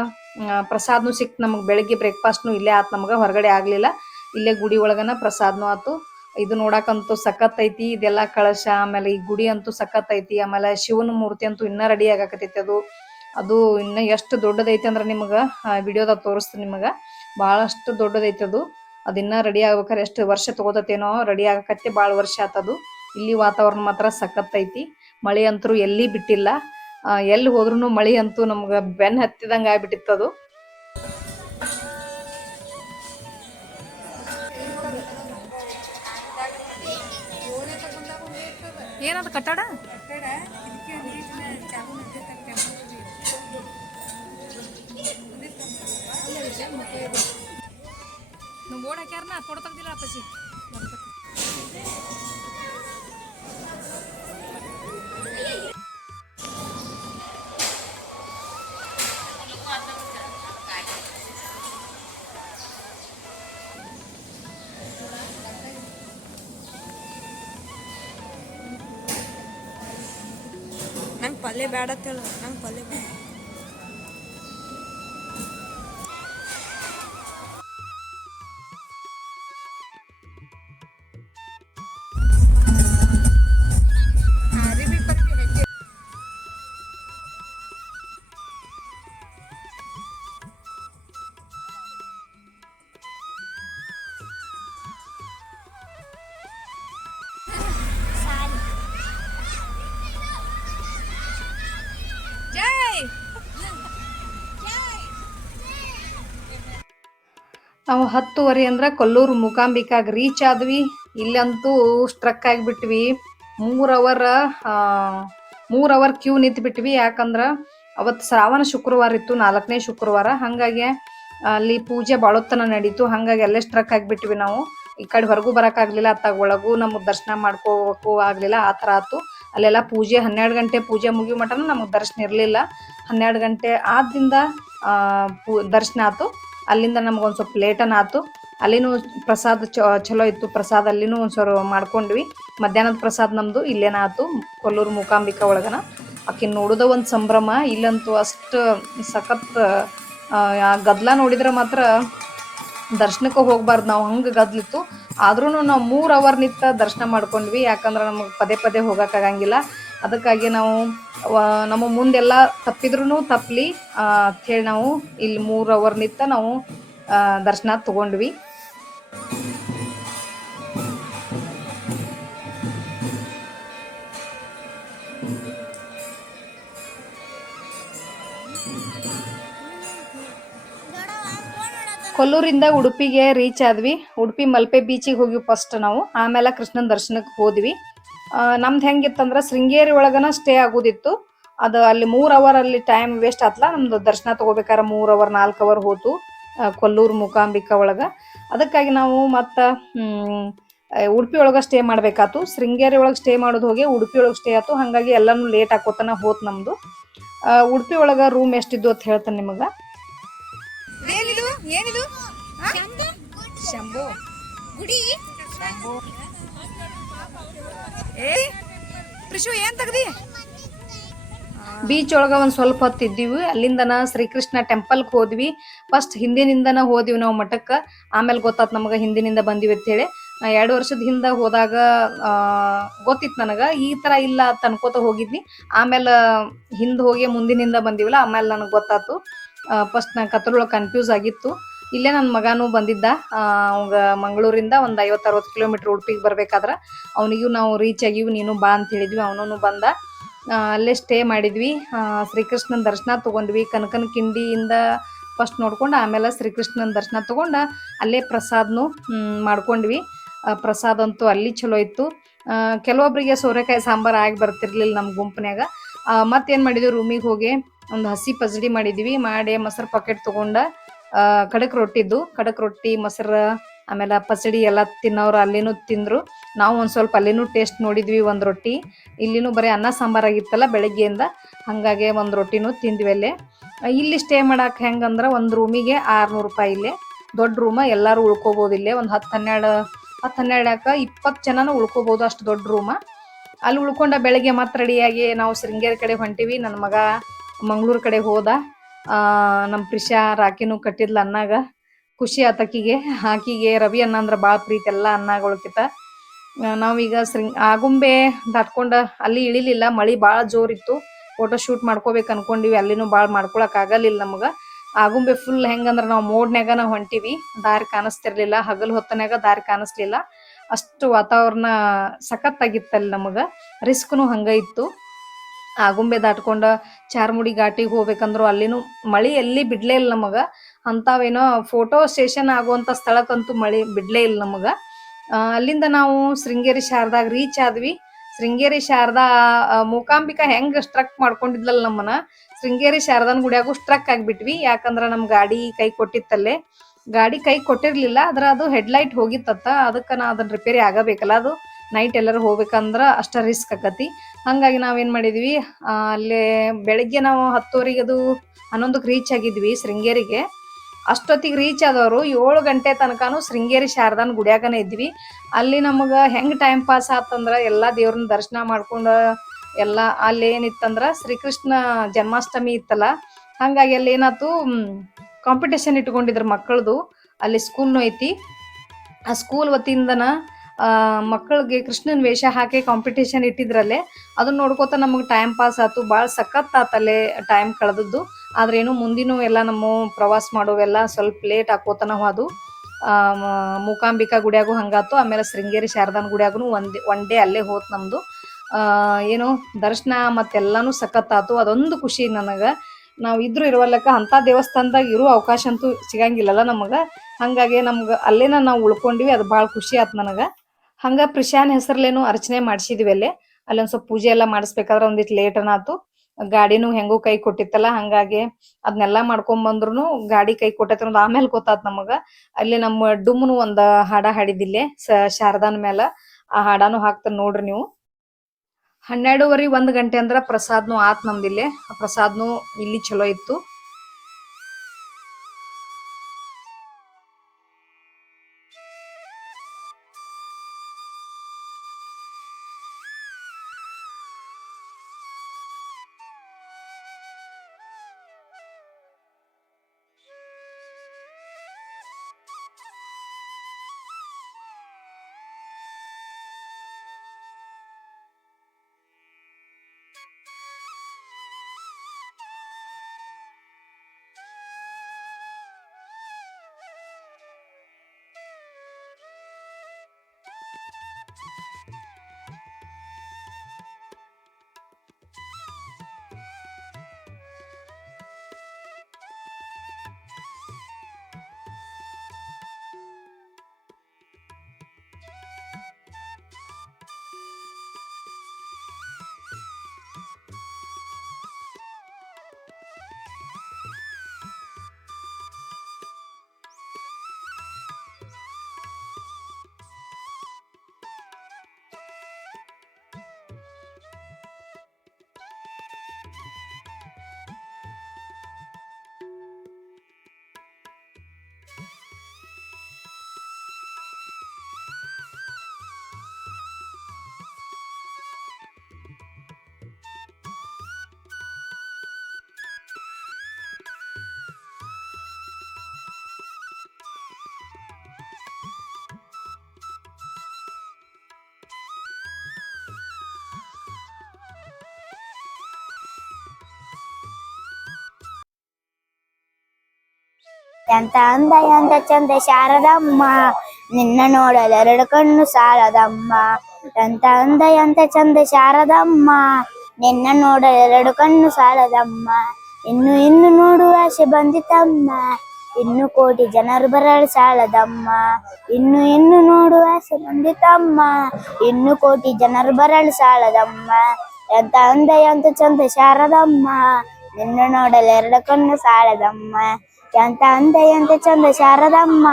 ಪ್ರಸಾದ್ನು ಸಿಕ್ತು ನಮಗೆ. ಬೆಳಿಗ್ಗೆ ಬ್ರೇಕ್ಫಾಸ್ಟ್ನು ಇಲ್ಲೇ ಆಯ್ತು ನಮ್ಗೆ, ಹೊರಗಡೆ ಆಗಲಿಲ್ಲ. ಇಲ್ಲೇ ಗುಡಿ ಒಳಗನ ಪ್ರಸಾದ್ನು ಆಯ್ತು. ಇದು ನೋಡಕ್ಕಂತೂ ಸಖತ್ ಐತಿ. ಇದೆಲ್ಲ ಕಳಶ, ಆಮೇಲೆ ಈ ಗುಡಿ ಅಂತೂ ಸಖತ್ ಐತಿ. ಆಮೇಲೆ ಶಿವನ ಮೂರ್ತಿ ಅಂತೂ ಇನ್ನೂ ರೆಡಿ ಆಗಕತ್ತೈತಿ. ಅದು ಇನ್ನೂ ಎಷ್ಟು ದೊಡ್ಡದೈತಿ ಅಂದ್ರೆ ನಿಮ್ಗೆ ವಿಡಿಯೋದಾಗ ತೋರಿಸ್ತೀನಿ ನಿಮಗೆ. ಭಾಳಷ್ಟು ದೊಡ್ಡದೈತಿ ಅದು ಇನ್ನೂ ರೆಡಿ ಆಗ್ಬೇಕಾರೆ ಎಷ್ಟು ವರ್ಷ ತೊಗೋತೇನೋ. ರೆಡಿ ಆಗಕತ್ತೆ ಭಾಳ ವರ್ಷ ಆತದು. ಇಲ್ಲಿ ವಾತಾವರಣ ಮಾತ್ರ ಸಖತ್ ಐತಿ. ಮಳೆ ಅಂತೂ ಎಲ್ಲಿ ಬಿಟ್ಟಿಲ್ಲ. ಎಲ್ಲಿ ಹೋದ್ರೂ ಮಳೆ ಅಂತೂ ನಮ್ಗೆ ಬೆನ್ನು ಹತ್ತಿದಂಗೆ ಆಗ್ಬಿಟ್ಟಿತ್ತದು. ಏನದು ಕಟ್ಟಡ? ನೀವು ಬೋರ್ಡ್ ಹಾಕ್ಯಾರನ ಫೋಟೋ ತೆಗ್ದಿಲ್ಲ ಅಪ್ಪಸಿ. ನಂಗೆ ಪಲ್ಯ ಬೇಡ ಅಂತ ಹೇಳು. ನಂಗೆ ಪಲ್ಯ ಬೇಡ. ನಾವು 10:30 ಅಂದ್ರೆ ಕೊಲ್ಲೂರು ಮೂಕಾಂಬಿಕಾಗೆ ರೀಚ್ ಆದ್ವಿ. ಇಲ್ಲಂತೂ ಸ್ಟ್ರಕ್ ಆಗಿಬಿಟ್ವಿ. 3 ಅವರ್ ಕ್ಯೂ ನಿಂತುಬಿಟ್ವಿ. ಯಾಕಂದ್ರೆ ಅವತ್ತು ಶ್ರಾವಣ ಶುಕ್ರವಾರ ಇತ್ತು, 4ನೇ ಶುಕ್ರವಾರ. ಹಾಗಾಗಿ ಅಲ್ಲಿ ಪೂಜೆ ಬಾಳೊತ್ತನ ನಡೀತು. ಹಾಗಾಗಿ ಅಲ್ಲೇ ಸ್ಟ್ರಕ್ ಆಗಿಬಿಟ್ವಿ ನಾವು. ಈ ಕಡೆ ಹೊರಗೂ ಬರೋಕ್ಕಾಗಲಿಲ್ಲ, ಅತ್ತಾಗ ಒಳಗೂ ನಮಗೆ ದರ್ಶನ ಮಾಡ್ಕೋಬೇಕು ಆಗಲಿಲ್ಲ. ಆ ಥರ ಆಯ್ತು. ಅಲ್ಲೆಲ್ಲ ಪೂಜೆ 12 ಗಂಟೆ ಪೂಜೆ ಮುಗಿಯೋ ಮಟನೂ ನಮಗೆ ದರ್ಶನ ಇರಲಿಲ್ಲ. 12 ಗಂಟೆ ಆದಿಂದ ದರ್ಶನ ಆಯ್ತು. ಅಲ್ಲಿಂದ ನಮ್ಗೊಂದು ಸ್ವಲ್ಪ ಲೇಟನ ಆಯ್ತು. ಅಲ್ಲಿನೂ ಪ್ರಸಾದ ಚಲೋ ಇತ್ತು. ಪ್ರಸಾದ ಅಲ್ಲಿನೂ ಒಂದು ಸ್ವಲ್ಪ ಮಾಡ್ಕೊಂಡ್ವಿ. ಮಧ್ಯಾಹ್ನದ ಪ್ರಸಾದ ನಮ್ಮದು ಇಲ್ಲೇನ ಆಯ್ತು, ಕೊಲ್ಲೂರು ಮೂಕಾಂಬಿಕಾ ಒಳಗನ. ಆಕೆ ನೋಡೋದ ಒಂದು ಸಂಭ್ರಮ. ಇಲ್ಲಂತೂ ಅಷ್ಟು ಸಖತ್ ಗದ್ದಲ ನೋಡಿದ್ರೆ ಮಾತ್ರ ದರ್ಶನಕ್ಕೆ ಹೋಗ್ಬಾರ್ದು ನಾವು, ಹಂಗೆ ಗದ್ಲಿತ್ತು. ಆದ್ರೂ ನಾವು 3 ಅವರ್ ನಿಂತ ದರ್ಶನ ಮಾಡ್ಕೊಂಡ್ವಿ. ಯಾಕಂದ್ರೆ ನಮಗೆ ಪದೇ ಹೋಗೋಕ್ಕಾಗಂಗಿಲ್ಲ. ಅದಕ್ಕಾಗಿ ನಾವು ನಮ್ಮ ಮುಂದೆಲ್ಲ ತಪ್ಪಿದ್ರೂ ತಪ್ಪಲಿ ಅಂಥೇಳಿ ನಾವು ಇಲ್ಲಿ 3 ಅವರ್ ನಿಂತ ನಾವು ದರ್ಶನ ತಗೊಂಡ್ವಿ. ಕೊಲ್ಲೂರಿಂದ ಉಡುಪಿಗೆ ರೀಚ್ ಆದ್ವಿ. ಉಡುಪಿ ಮಲ್ಪೆ ಬೀಚಿಗೆ ಹೋಗಿ ಫಸ್ಟ್ ನಾವು, ಆಮೇಲೆ ಕೃಷ್ಣನ ದರ್ಶನಕ್ಕೆ ಹೋದ್ವಿ. ನಮ್ದು ಹೆಂಗಿತ್ತಂದ್ರೆ ಶೃಂಗೇರಿ ಒಳಗನ ಸ್ಟೇ ಆಗೋದಿತ್ತು. ಅದು ಅಲ್ಲಿ 3 ಅವರ್ ಅಲ್ಲಿ ಟೈಮ್ ವೇಸ್ಟ್ ಆತ್ಲ ನಮ್ದು ದರ್ಶನ ತಗೋಬೇಕಾದ್ರೆ 3 ಅವರ್ 4 ಅವರ್ ಹೋತು ಕೊಲ್ಲೂರು ಮೂಕಾಂಬಿಕಾ ಒಳಗೆ. ಅದಕ್ಕಾಗಿ ನಾವು ಮತ್ತು ಉಡುಪಿ ಒಳಗೆ ಸ್ಟೇ ಮಾಡಬೇಕಾತು. ಶೃಂಗೇರಿ ಒಳಗೆ ಸ್ಟೇ ಮಾಡೋದು ಹೋಗಿ ಉಡುಪಿ ಒಳಗೆ ಸ್ಟೇ ಆಯ್ತು. ಹಾಗಾಗಿ ಎಲ್ಲನೂ ಲೇಟ್ ಆಕೋತನ ಹೋತು ನಮ್ಮದು. ಉಡುಪಿ ಒಳಗೆ ರೂಮ್ ಎಷ್ಟಿದ್ದು ಅಂತ ಹೇಳ್ತೇನೆ ನಿಮಗೆ. ಏನಿದು ಏನಿದು ಶಂಭು ಗುಡಿ ಏ ಪ್ರಿಶು ಏನ್ ತೆಗ್ದಿ? ಬೀಚ್ ಒಳಗೆ ಒಂದು ಸ್ವಲ್ಪ ಹೊತ್ತು ಇದ್ದೀವಿ. ಅಲ್ಲಿಂದನ ಶ್ರೀಕೃಷ್ಣ ಟೆಂಪಲ್ಗೆ ಹೋದ್ವಿ. ಫಸ್ಟ್ ಹಿಂದಿನಿಂದನ ಹೋದ್ವಿ ನಾವು ಮಠಕ್ಕೆ. ಆಮೇಲೆ ಗೊತ್ತಾತು ನಮಗೆ ಹಿಂದಿನಿಂದ ಬಂದಿವಿ ಅಂತೇಳಿ. 2 ವರ್ಷದ ಹಿಂದೆ ಹೋದಾಗ ಗೊತ್ತಿತ್ತು ನನಗೆ ಈ ಥರ ಇಲ್ಲ ಅಂತ ಅನ್ಕೋತ ಹೋಗಿದ್ನಿ. ಆಮೇಲೆ ಹಿಂದೆ ಹೋಗಿ ಮುಂದಿನಿಂದ ಬಂದಿವಲ್ಲ, ಆಮೇಲೆ ನನಗೆ ಗೊತ್ತಾಯ್ತು. ಫಸ್ಟ್ ನಂಗೆ ಕತ್ರೊಳಗೆ ಕನ್ಫ್ಯೂಸ್ ಆಗಿತ್ತು. ಇಲ್ಲೇ ನನ್ನ ಮಗನೂ ಬಂದಿದ್ದ. ಅವಂಗ ಮಂಗಳೂರಿಂದ ಒಂದು 50-60 ಕಿಲೋಮೀಟ್ರ್ ಉಡುಪಿಗೆ ಬರ್ಬೇಕಾದ್ರೆ ಅವನಿಗೂ ನಾವು ರೀಚ್ ಆಗಿವಿ, ನೀನು ಬಾ ಅಂತ ಹೇಳಿದ್ವಿ. ಅವನೂ ಬಂದ. ಅಲ್ಲೇ ಸ್ಟೇ ಮಾಡಿದ್ವಿ. ಶ್ರೀಕೃಷ್ಣನ ದರ್ಶನ ತೊಗೊಂಡ್ವಿ. ಕನಕನ ಕಿಂಡಿಯಿಂದ ಫಸ್ಟ್ ನೋಡ್ಕೊಂಡು ಆಮೇಲೆ ಶ್ರೀಕೃಷ್ಣನ ದರ್ಶನ ತೊಗೊಂಡು ಅಲ್ಲೇ ಪ್ರಸಾದನೂ ಮಾಡ್ಕೊಂಡ್ವಿ. ಪ್ರಸಾದ ಅಂತೂ ಅಲ್ಲಿ ಚಲೋ ಇತ್ತು. ಕೆಲವೊಬ್ಬರಿಗೆ ಸೋರೆಕಾಯಿ ಸಾಂಬಾರು ಆಗಿ ಬರ್ತಿರ್ಲಿಲ್ಲ ನಮ್ಮ ಗುಂಪಿನಾಗ. ಮತ್ತೇನು ಮಾಡಿದ್ವಿ, ರೂಮಿಗೆ ಹೋಗಿ ಒಂದು ಹಸಿ ಪಚಡಿ ಮಾಡಿದ್ವಿ. ಮಾಡಿ ಮೊಸರು ಪಾಕೆಟ್ ತೊಗೊಂಡು ಖಡಕ್ ರೊಟ್ಟಿ ಮೊಸರು ಆಮೇಲೆ ಪಚಡಿ ಎಲ್ಲ ತಿನ್ನೋರು ಅಲ್ಲಿನೂ ತಿಂದರು. ನಾವು ಒಂದು ಸ್ವಲ್ಪ ಅಲ್ಲಿನೂ ಟೇಸ್ಟ್ ನೋಡಿದ್ವಿ. ಒಂದು ರೊಟ್ಟಿ ಇಲ್ಲಿನೂ ಬರೀ ಅನ್ನ ಸಾಂಬಾರಾಗಿತ್ತಲ್ಲ ಬೆಳಗ್ಗೆಯಿಂದ, ಹಾಗಾಗಿ ಒಂದು ರೊಟ್ಟಿನೂ ತಿಂದ್ವಿ ಅಲ್ಲೇ. ಇಲ್ಲಿ ಸ್ಟೇ ಮಾಡೋಕೆ ಹೆಂಗಂದ್ರೆ ಒಂದು ರೂಮಿಗೆ 600 ರೂಪಾಯಿ. ಇಲ್ಲೇ ದೊಡ್ಡ ರೂಮ, ಎಲ್ಲರೂ ಉಳ್ಕೋಬೋದು. ಇಲ್ಲೇ ಒಂದು 10-12 ಯಾಕೆ 20 ಜನನೂ ಉಳ್ಕೋಬೋದು, ಅಷ್ಟು ದೊಡ್ಡ ರೂಮ. ಅಲ್ಲಿ ಉಳ್ಕೊಂಡ ಬೆಳಗ್ಗೆ ಮತ್ತೆ ರೆಡಿಯಾಗಿ ನಾವು ಶೃಂಗೇರಿ ಕಡೆ ಹೊಂಟಿವಿ. ನನ್ನ ಮಗ ಮಂಗಳೂರು ಕಡೆ ಹೋದ. ನಮ್ಮ ಪ್ರಿಷಾ ರಾಕಿನೂ ಕಟ್ಟಿದ್ಲು ಅನ್ನಾಗ. ಖುಷಿ ಆತಕಿಗೆ. ಆಕಿಗೆ ರವಿ ಅನ್ನ ಅಂದ್ರೆ ಭಾಳ ಪ್ರೀತಿ ಎಲ್ಲ ಅನ್ನಗಳಕ್ಕಿಂತ. ನಾವೀಗ ಆಗುಂಬೆ ದಾಟ್ಕೊಂಡು ಅಲ್ಲಿ ಇಳಿಲಿಲ್ಲ, ಮಳೆ ಭಾಳ ಜೋರಿತ್ತು. ಫೋಟೋ ಶೂಟ್ ಮಾಡ್ಕೋಬೇಕು ಅನ್ಕೊಂಡಿವಿ, ಅಲ್ಲಿನೂ ಭಾಳ ಮಾಡ್ಕೊಳಕ್ಕೆ ಆಗಲಿಲ್ಲ ನಮಗೆ. ಆಗುಂಬೆ ಫುಲ್ ಹೆಂಗಂದ್ರೆ ನಾವು ಮೋಡ್ನ್ಯಾಗ ನಾವು ಹೊಂಟಿವಿ, ದಾರಿ ಕಾಣಿಸ್ತಿರ್ಲಿಲ್ಲ. ಹಗಲು ಹೊತ್ತನ್ಯಾಗ ದಾರಿ ಕಾಣಿಸ್ಲಿಲ್ಲ. ಅಷ್ಟು ವಾತಾವರಣ ಸಖತ್ತಾಗಿತ್ತಲ್ಲಿ. ನಮಗೆ ರಿಸ್ಕ್ನು ಹಂಗೆ ಇತ್ತು. ಆಗುಂಬೆ ದಾಟ್ಕೊಂಡು ಚಾರ್ಮುಡಿ ಘಾಟಿಗೆ ಹೋಗ್ಬೇಕಂದ್ರು ಅಲ್ಲಿನೂ ಮಳೆ ಎಲ್ಲಿ ಬಿಡಲೇ ಇಲ್ಲ ನಮಗೆ. ಅಂಥವೇನೋ ಫೋಟೋ ಸೆಷನ್ ಆಗುವಂಥ ಸ್ಥಳಕ್ಕಂತೂ ಮಳೆ ಬಿಡಲೇ ಇಲ್ಲ ನಮಗೆ. ಅಲ್ಲಿಂದ ನಾವು ಶೃಂಗೇರಿ ಶಾರದಾಗ ರೀಚ್ ಆದ್ವಿ. ಶೃಂಗೇರಿ ಶಾರದಾ ಮೂಕಾಂಬಿಕಾ ಹೆಂಗೆ ಸ್ಟ್ರಕ್ ಮಾಡ್ಕೊಂಡಿದ್ಲಲ್ಲ ನಮ್ಮನ್ನ, ಶೃಂಗೇರಿ ಶಾರದಾನ ಗುಡಿಯಾಗೂ ಸ್ಟ್ರಕ್ ಆಗಿಬಿಟ್ವಿ. ಯಾಕಂದ್ರೆ ನಮ್ಮ ಗಾಡಿ ಕೈ ಕೊಟ್ಟಿತ್ತಲ್ಲೇ. ಗಾಡಿ ಕೈ ಕೊಟ್ಟಿರಲಿಲ್ಲ, ಆದ್ರೆ ಅದು ಹೆಡ್ಲೈಟ್ ಹೋಗಿತ್ತತ್ತ. ಅದಕ್ಕೆ ನಾ ಅದನ್ನು ರಿಪೇರಿ ಆಗಬೇಕಲ್ಲ, ಅದು ನೈಟ್ ಎಲ್ಲರೂ ಹೋಗ್ಬೇಕಂದ್ರೆ ಅಷ್ಟು ರಿಸ್ಕ್ ಆಕತಿ. ಹಾಗಾಗಿ ನಾವೇನು ಮಾಡಿದ್ವಿ, ಅಲ್ಲೇ ಬೆಳಗ್ಗೆ ನಾವು 10:00 ಅದು 11ಕ್ಕೆ ರೀಚ್ ಆಗಿದ್ವಿ ಶೃಂಗೇರಿಗೆ. ಅಷ್ಟೊತ್ತಿಗೆ ರೀಚ್ ಆದವರು 7 ಗಂಟೆ ತನಕನೂ ಶೃಂಗೇರಿ ಶಾರದಾನ ಗುಡಿಯಾಗನೇ ಇದ್ವಿ. ಅಲ್ಲಿ ನಮಗೆ ಹೆಂಗೆ ಟೈಮ್ ಪಾಸ್ ಆತಂದ್ರೆ ಎಲ್ಲ ದೇವ್ರನ್ನ ದರ್ಶನ ಮಾಡ್ಕೊಂಡು ಎಲ್ಲ. ಅಲ್ಲಿ ಏನಿತ್ತಂದ್ರೆ ಶ್ರೀಕೃಷ್ಣ ಜನ್ಮಾಷ್ಟಮಿ ಇತ್ತಲ್ಲ, ಹಾಗಾಗಿ ಅಲ್ಲಿ ಏನಾಯ್ತು, ಕಾಂಪಿಟೇಷನ್ ಇಟ್ಕೊಂಡಿದ್ರು ಮಕ್ಕಳದು. ಅಲ್ಲಿ ಸ್ಕೂಲ್ನೂ ಐತಿ. ಆ ಸ್ಕೂಲ್ ವತಿಯಿಂದನ ಮಕ್ಕಳಿಗೆ ಕೃಷ್ಣನ ವೇಷ ಹಾಕಿ ಕಾಂಪಿಟೇಷನ್ ಇಟ್ಟಿದ್ರಲ್ಲೇ. ಅದನ್ನ ನೋಡ್ಕೋತ ನಮಗೆ ಟೈಮ್ ಪಾಸ್ ಆಯ್ತು. ಭಾಳ ಸಖತ್ ಆತಲ್ಲೇ ಟೈಮ್ ಕಳೆದದ್ದು. ಆದ್ರೇನು ಮುಂದಿನೂ ಎಲ್ಲ ನಮ್ಮ ಪ್ರವಾಸ ಮಾಡೋವೆಲ್ಲ ಸ್ವಲ್ಪ ಲೇಟ್ ಆಕೋತನ ಹೋದು. ಮೂಕಾಂಬಿಕಾ ಗುಡಿಯಾಗೂ ಹಂಗಾತು. ಆಮೇಲೆ ಶೃಂಗೇರಿ ಶಾರದಾನ ಗುಡಿಯಾಗೂ ಒನ್ ಡೇ ಅಲ್ಲೇ ಹೋತು ನಮ್ಮದು. ಏನು ದರ್ಶನ ಮತ್ತೆಲ್ಲನೂ ಸಖತ್ತಾತು. ಅದೊಂದು ಖುಷಿ ನನಗೆ. ನಾವು ಇದ್ರೂ ಇರುವಲ್ಲಕ್ಕ ಅಂಥ ದೇವಸ್ಥಾನದಾಗ ಇರೋ ಅವಕಾಶ ಅಂತೂ ಸಿಗಂಗಿಲ್ಲಲ್ಲ ನಮಗೆ. ಹಾಗಾಗಿ ನಮ್ಗೆ ಅಲ್ಲೇನ ನಾವು ಉಳ್ಕೊಂಡ್ವಿ. ಅದು ಭಾಳ ಖುಷಿ ಆಯ್ತು ನನಗೆ. ಹಂಗೆ ಪ್ರಿಶಾನ್ ಹೆಸರ್ಲೇನು ಅರ್ಚನೆ ಮಾಡಿಸಿದ್ವಿ ಅಲ್ಲೇ. ಅಲ್ಲೊಂದು ಸ್ವಲ್ಪ ಪೂಜೆ ಎಲ್ಲ ಮಾಡಿಸ್ಬೇಕಾದ್ರೆ ಒಂದಿಟ್ಟು ಲೇಟನ ಆಯ್ತು. ಗಾಡಿನೂ ಹೆಂಗೂ ಕೈ ಕೊಟ್ಟಿತ್ತಲ್ಲ, ಹಾಗಾಗಿ ಅದನ್ನೆಲ್ಲ ಮಾಡ್ಕೊಂಬಂದ್ರು ಗಾಡಿ ಕೈ ಕೊಟ್ಟೈತೆ ಅನ್ನೋದು ಆಮೇಲೆ ಗೊತ್ತಾಯ್ತು ನಮಗೆ. ಅಲ್ಲಿ ನಮ್ಮ ಡುಮ್ನು ಒಂದು ಹಾಡ ಹಾಡಿದಿಲ್ಲೇ ಶಾರದಾನ ಮೇಲೆ. ಆ ಹಾಡನೂ ಹಾಕ್ತಾರೆ ನೋಡ್ರಿ ನೀವು. 12:30 1 ಗಂಟೆ ಅಂದ್ರೆ ಪ್ರಸಾದ್ನು ಆತ್ ನಮ್ದಿಲ್ಲೇ. ಆ ಪ್ರಸಾದ್ನು ಇಲ್ಲಿ ಚಲೋ ಇತ್ತು. ಎಂತ ಅಂದ ಎಂತ ಚಂದ ಶಾರದಮ್ಮ ನಿನ್ನ ನೋಡಲೆರಡು ಕಣ್ಣು ಸಾಲದಮ್ಮ ಎಂತ ಅಂದ ಎಂತ ಚಂದ ಶಾರದಮ್ಮ ನಿನ್ನ ನೋಡಲೆರಡು ಕಣ್ಣು ಸಾಲದಮ್ಮ ಇನ್ನು ಇನ್ನು ನೋಡುವ ಆಸೆ ಬಂದಿತಮ್ಮ ಇನ್ನು ಕೋಟಿ ಜನರು ಬರಲು ಸಾಲದಮ್ಮ ಇನ್ನು ಇನ್ನು ನೋಡುವ ಆಸೆ ಬಂದಿತಮ್ಮ ಇನ್ನು ಕೋಟಿ ಜನರು ಬರಲು ಸಾಲದಮ್ಮ ಎಂತ ಅಂದ ಎಂತ ಚಂದ ಶಾರದಮ್ಮ ನಿನ್ನ ನೋಡಲೆರಡು ಕಣ್ಣು ಸಾಲದಮ್ಮ ಎಂತ ಅಂದ ಎಂತ ಚಂದ ಶಾರದಮ್ಮ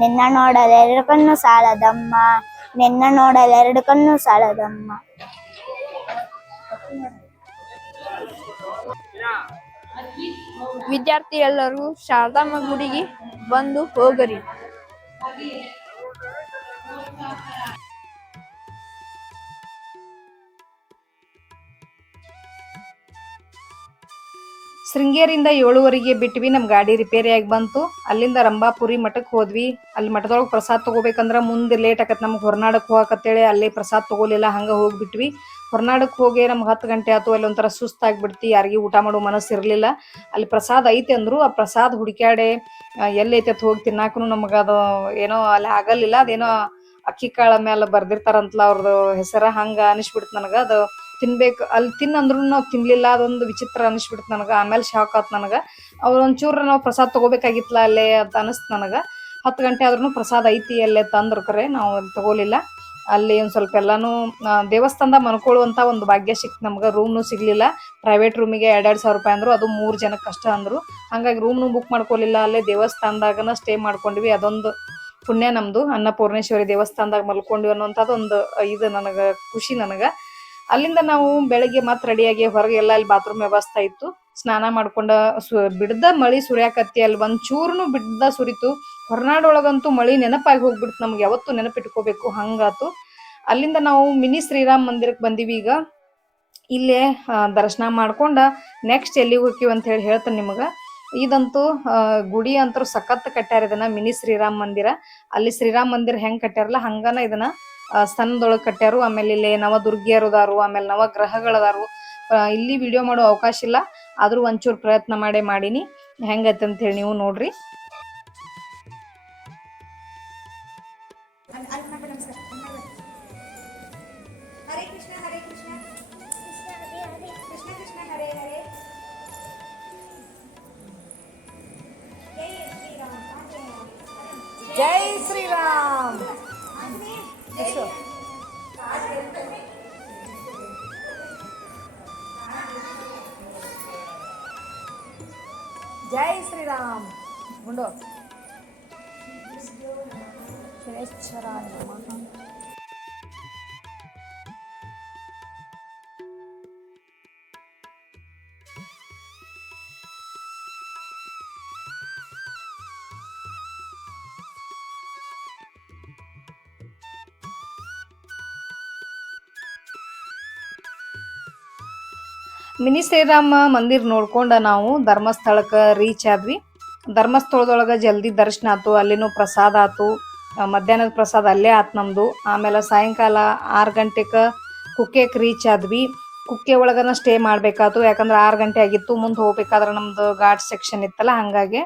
ನಿನ್ನ ನೋಡಲೆರಡು ಕಣ್ಣು ಸಾಲದಮ್ಮ ನಿನ್ನ ನೋಡಲೆರಡು ಕಣ್ಣು ಸಾಲದಮ್ಮ. ವಿದ್ಯಾರ್ಥಿ ಎಲ್ಲರೂ ಶಾರದಮ್ಮ ಗುಡಿಗೆ ಬಂದು ಹೋಗರಿ. ಶೃಂಗೇರಿಯಿಂದ 7:15 ಬಿಟ್ವಿ. ನಮ್ಮ ಗಾಡಿ ರಿಪೇರಿಯಾಗಿ ಬಂತು. ಅಲ್ಲಿಂದ ರಂಭಾಪುರಿ ಮಠಕ್ಕೆ ಹೋದ್ವಿ. ಅಲ್ಲಿ ಮಠದೊಳಗೆ ಪ್ರಸಾದ ತೊಗೋಬೇಕಂದ್ರೆ ಮುಂದೆ ಲೇಟ್ ಆಕತ್ ನಮ್ಗೆ. ಹೊರನಾಡಕ್ಕೆ ಹೋಗಕತ್ತೇಳಿ ಅಲ್ಲಿ ಪ್ರಸಾದ ತೊಗೋಲಿಲ್ಲ, ಹಂಗೆ ಹೋಗ್ಬಿಟ್ವಿ. ಹೊರನಾಡಕ್ಕೆ ಹೋಗಿ ನಮ್ಗೆ 10 ಗಂಟೆ ಆಯ್ತು. ಅಲ್ಲಿ ಒಂಥರ ಸುಸ್ತಾಗ್ಬಿಡ್ತಿ, ಯಾರಿಗೂ ಊಟ ಮಾಡೋ ಮನಸ್ಸು ಇರಲಿಲ್ಲ. ಅಲ್ಲಿ ಪ್ರಸಾದ ಐತೆ ಅಂದರು. ಆ ಪ್ರಸಾದ ಹುಡುಕ್ಯಾಡೆ ಎಲ್ಲೈತೆ ಹೋಗಿ ತಿನ್ನಾಕೂ ನಮ್ಗೆ ಅದು ಏನೋ ಅಲ್ಲಿ ಆಗಲಿಲ್ಲ. ಅದೇನೋ ಅಕ್ಕಿ ಕಾಳ ಮೇಲೆ ಬರ್ದಿರ್ತಾರಂತಲ್ಲ ಅವ್ರದ್ದು ಹೆಸರು, ಹಂಗೆ ಅನಿಸ್ಬಿಡ್ತು ನನಗೆ. ಅದು ತಿನ್ಬೇಕು ಅಲ್ಲಿ ತಿನ್ನಂದ್ರೂ ನಾವು ತಿನ್ನಲಿಲ್ಲ. ಅದೊಂದು ವಿಚಿತ್ರ ಅನಿಸ್ಬಿಡ್ತು ನನಗೆ. ಆಮೇಲೆ ಶಾಕ್ ಆಯ್ತು ನನಗೆ. ಅವ್ರು ಒಂಚೂರು ನಾವು ಪ್ರಸಾದ ತೊಗೋಬೇಕಾಗಿತ್ತಲ್ಲ ಅಲ್ಲೇ ಅಂತ ಅನಿಸ್ತು ನನಗೆ. 10 ಗಂಟೆ ಆದ್ರೂ ಪ್ರಸಾದ ಐತಿ ಅಲ್ಲೇ ತಂದ್ರು ಕರೆ ನಾವು ಅಲ್ಲಿ ತೊಗೋಲಿಲ್ಲ. ಅಲ್ಲಿ ಒಂದು ಸ್ವಲ್ಪ ಎಲ್ಲನೂ ದೇವಸ್ಥಾನದಾಗ ಮನ್ಕೊಳ್ಳುವಂಥ ಒಂದು ಭಾಗ್ಯ ಸಿಕ್ತು ನಮ್ಗೆ. ರೂಮ್ನೂ ಸಿಗಲಿಲ್ಲ. ಪ್ರೈವೇಟ್ ರೂಮಿಗೆ 2,000 ರೂಪಾಯಿ ಅಂದರು. ಅದು 3 ಜನಕ್ಕೆ ಕಷ್ಟ ಅಂದರು. ಹಾಗಾಗಿ ರೂಮ್ನು ಬುಕ್ ಮಾಡ್ಕೊಲಿಲ್ಲ. ಅಲ್ಲೇ ದೇವಸ್ಥಾನದಾಗನ ಸ್ಟೇ ಮಾಡ್ಕೊಂಡ್ವಿ. ಅದೊಂದು ಪುಣ್ಯ ನಮ್ಮದು. ಅನ್ನಪೂರ್ಣೇಶ್ವರಿ ದೇವಸ್ಥಾನದಾಗ ಮಲ್ಕೊಂಡ್ವಿ ಅನ್ನೋಂಥದ್ದು ಒಂದು ಇದು ನನಗೆ ಖುಷಿ ನನಗೆ. ಅಲ್ಲಿಂದ ನಾವು ಬೆಳಗ್ಗೆ ಮತ್ತೆ ರೆಡಿಯಾಗಿ ಹೊರಗೆ ಎಲ್ಲ ಅಲ್ಲಿ ಬಾತ್ರೂಮ್ ವ್ಯವಸ್ಥೆ ಇತ್ತು. ಸ್ನಾನ ಮಾಡ್ಕೊಂಡ ಬಿಡ್ದ ಮಳಿ ಸುರಿಯಾಕತ್ತಿ. ಅಲ್ಲಿ ಒಂಚೂರ್ನು ಬಿಡ್ದ ಸುರಿತು. ಹೊರನಾಡೊಳಗಂತೂ ಮಳಿ ನೆನಪಾಗಿ ಹೋಗ್ಬಿಡ್ತು ನಮ್ಗೆ. ಯಾವತ್ತೂ ನೆನಪಿಟ್ಕೋಬೇಕು ಹಂಗಾತು. ಅಲ್ಲಿಂದ ನಾವು ಮಿನಿ ಶ್ರೀರಾಮ್ ಮಂದಿರಕ್ಕೆ ಬಂದೀವಿ. ಈಗ ಇಲ್ಲೇ ದರ್ಶನ ಮಾಡ್ಕೊಂಡ ನೆಕ್ಸ್ಟ್ ಎಲ್ಲಿಗೆ ಹೋಗ್ತೀವಿ ಅಂತ ಹೇಳ್ತೇನೆ ನಿಮಗೆ. ಇದಂತೂ ಗುಡಿ ಅಂತೂ ಸಖತ್ ಕಟ್ಟ್ಯಾರ. ಇದನ್ನ ಮಿನಿ ಶ್ರೀರಾಮ್ ಮಂದಿರ. ಅಲ್ಲಿ ಶ್ರೀರಾಮ್ ಮಂದಿರ ಹೆಂಗೆ ಕಟ್ಟ್ಯಾರಲ್ಲ ಹಂಗನ ಇದನ್ನ ಸಣ್ಣದೊಳಗೆ ಕಟ್ಟ್ಯಾರು. ಆಮೇಲೆ ಇಲ್ಲಿ ನವದುರ್ಗಿಯರದಾರು, ಆಮೇಲೆ ನವಗ್ರಹಗಳದಾರು. ಇಲ್ಲಿ ವಿಡಿಯೋ ಮಾಡೋ ಅವಕಾಶ ಇಲ್ಲ, ಆದರೂ ಒಂಚೂರು ಪ್ರಯತ್ನ ಮಾಡೀನಿ. ಹೆಂಗೈತೆ ಅಂತ ಹೇಳಿ ನೀವು ನೋಡ್ರಿ. ಹರೇ ಕೃಷ್ಣ ಹರೇ ಕೃಷ್ಣ ಕೃಷ್ಣ ಕೃಷ್ಣ ಹರೇ ಹರೇ. ಜೈ ಶ್ರೀರಾಮ್. ಜೈ ಶ್ರೀರಾಮ್. ಗುಂಡು ಶನೇಶ್ವರಾಯ ನಮಃ. ಮಿನಿ ಶ್ರೀರಾಮ ಮಂದಿರ ನೋಡ್ಕೊಂಡು ನಾವು ಧರ್ಮಸ್ಥಳಕ್ಕೆ ರೀಚ್ ಆದ್ವಿ. ಧರ್ಮಸ್ಥಳದೊಳಗೆ ಜಲ್ದಿ ದರ್ಶನ ಆಯ್ತು. ಅಲ್ಲಿನೂ ಪ್ರಸಾದ ಆಯ್ತು. ಮಧ್ಯಾಹ್ನದ ಪ್ರಸಾದ ಅಲ್ಲೇ ಆಯ್ತು ನಮ್ಮದು. ಆಮೇಲೆ ಸಾಯಂಕಾಲ 6 ಗಂಟೆಗೆ ಕುಕ್ಕೆಗೆ ರೀಚ್ ಆದ್ವಿ. ಕುಕ್ಕೆ ಒಳಗನ ಸ್ಟೇ ಮಾಡಬೇಕಾಯ್ತು. ಯಾಕಂದ್ರೆ 6 ಗಂಟೆ ಆಗಿತ್ತು. ಮುಂದೆ ಹೋಗ್ಬೇಕಾದ್ರೆ ನಮ್ಮದು ಘಾಟ್ ಸೆಕ್ಷನ್ ಇತ್ತಲ್ಲ, ಹಾಗಾಗಿ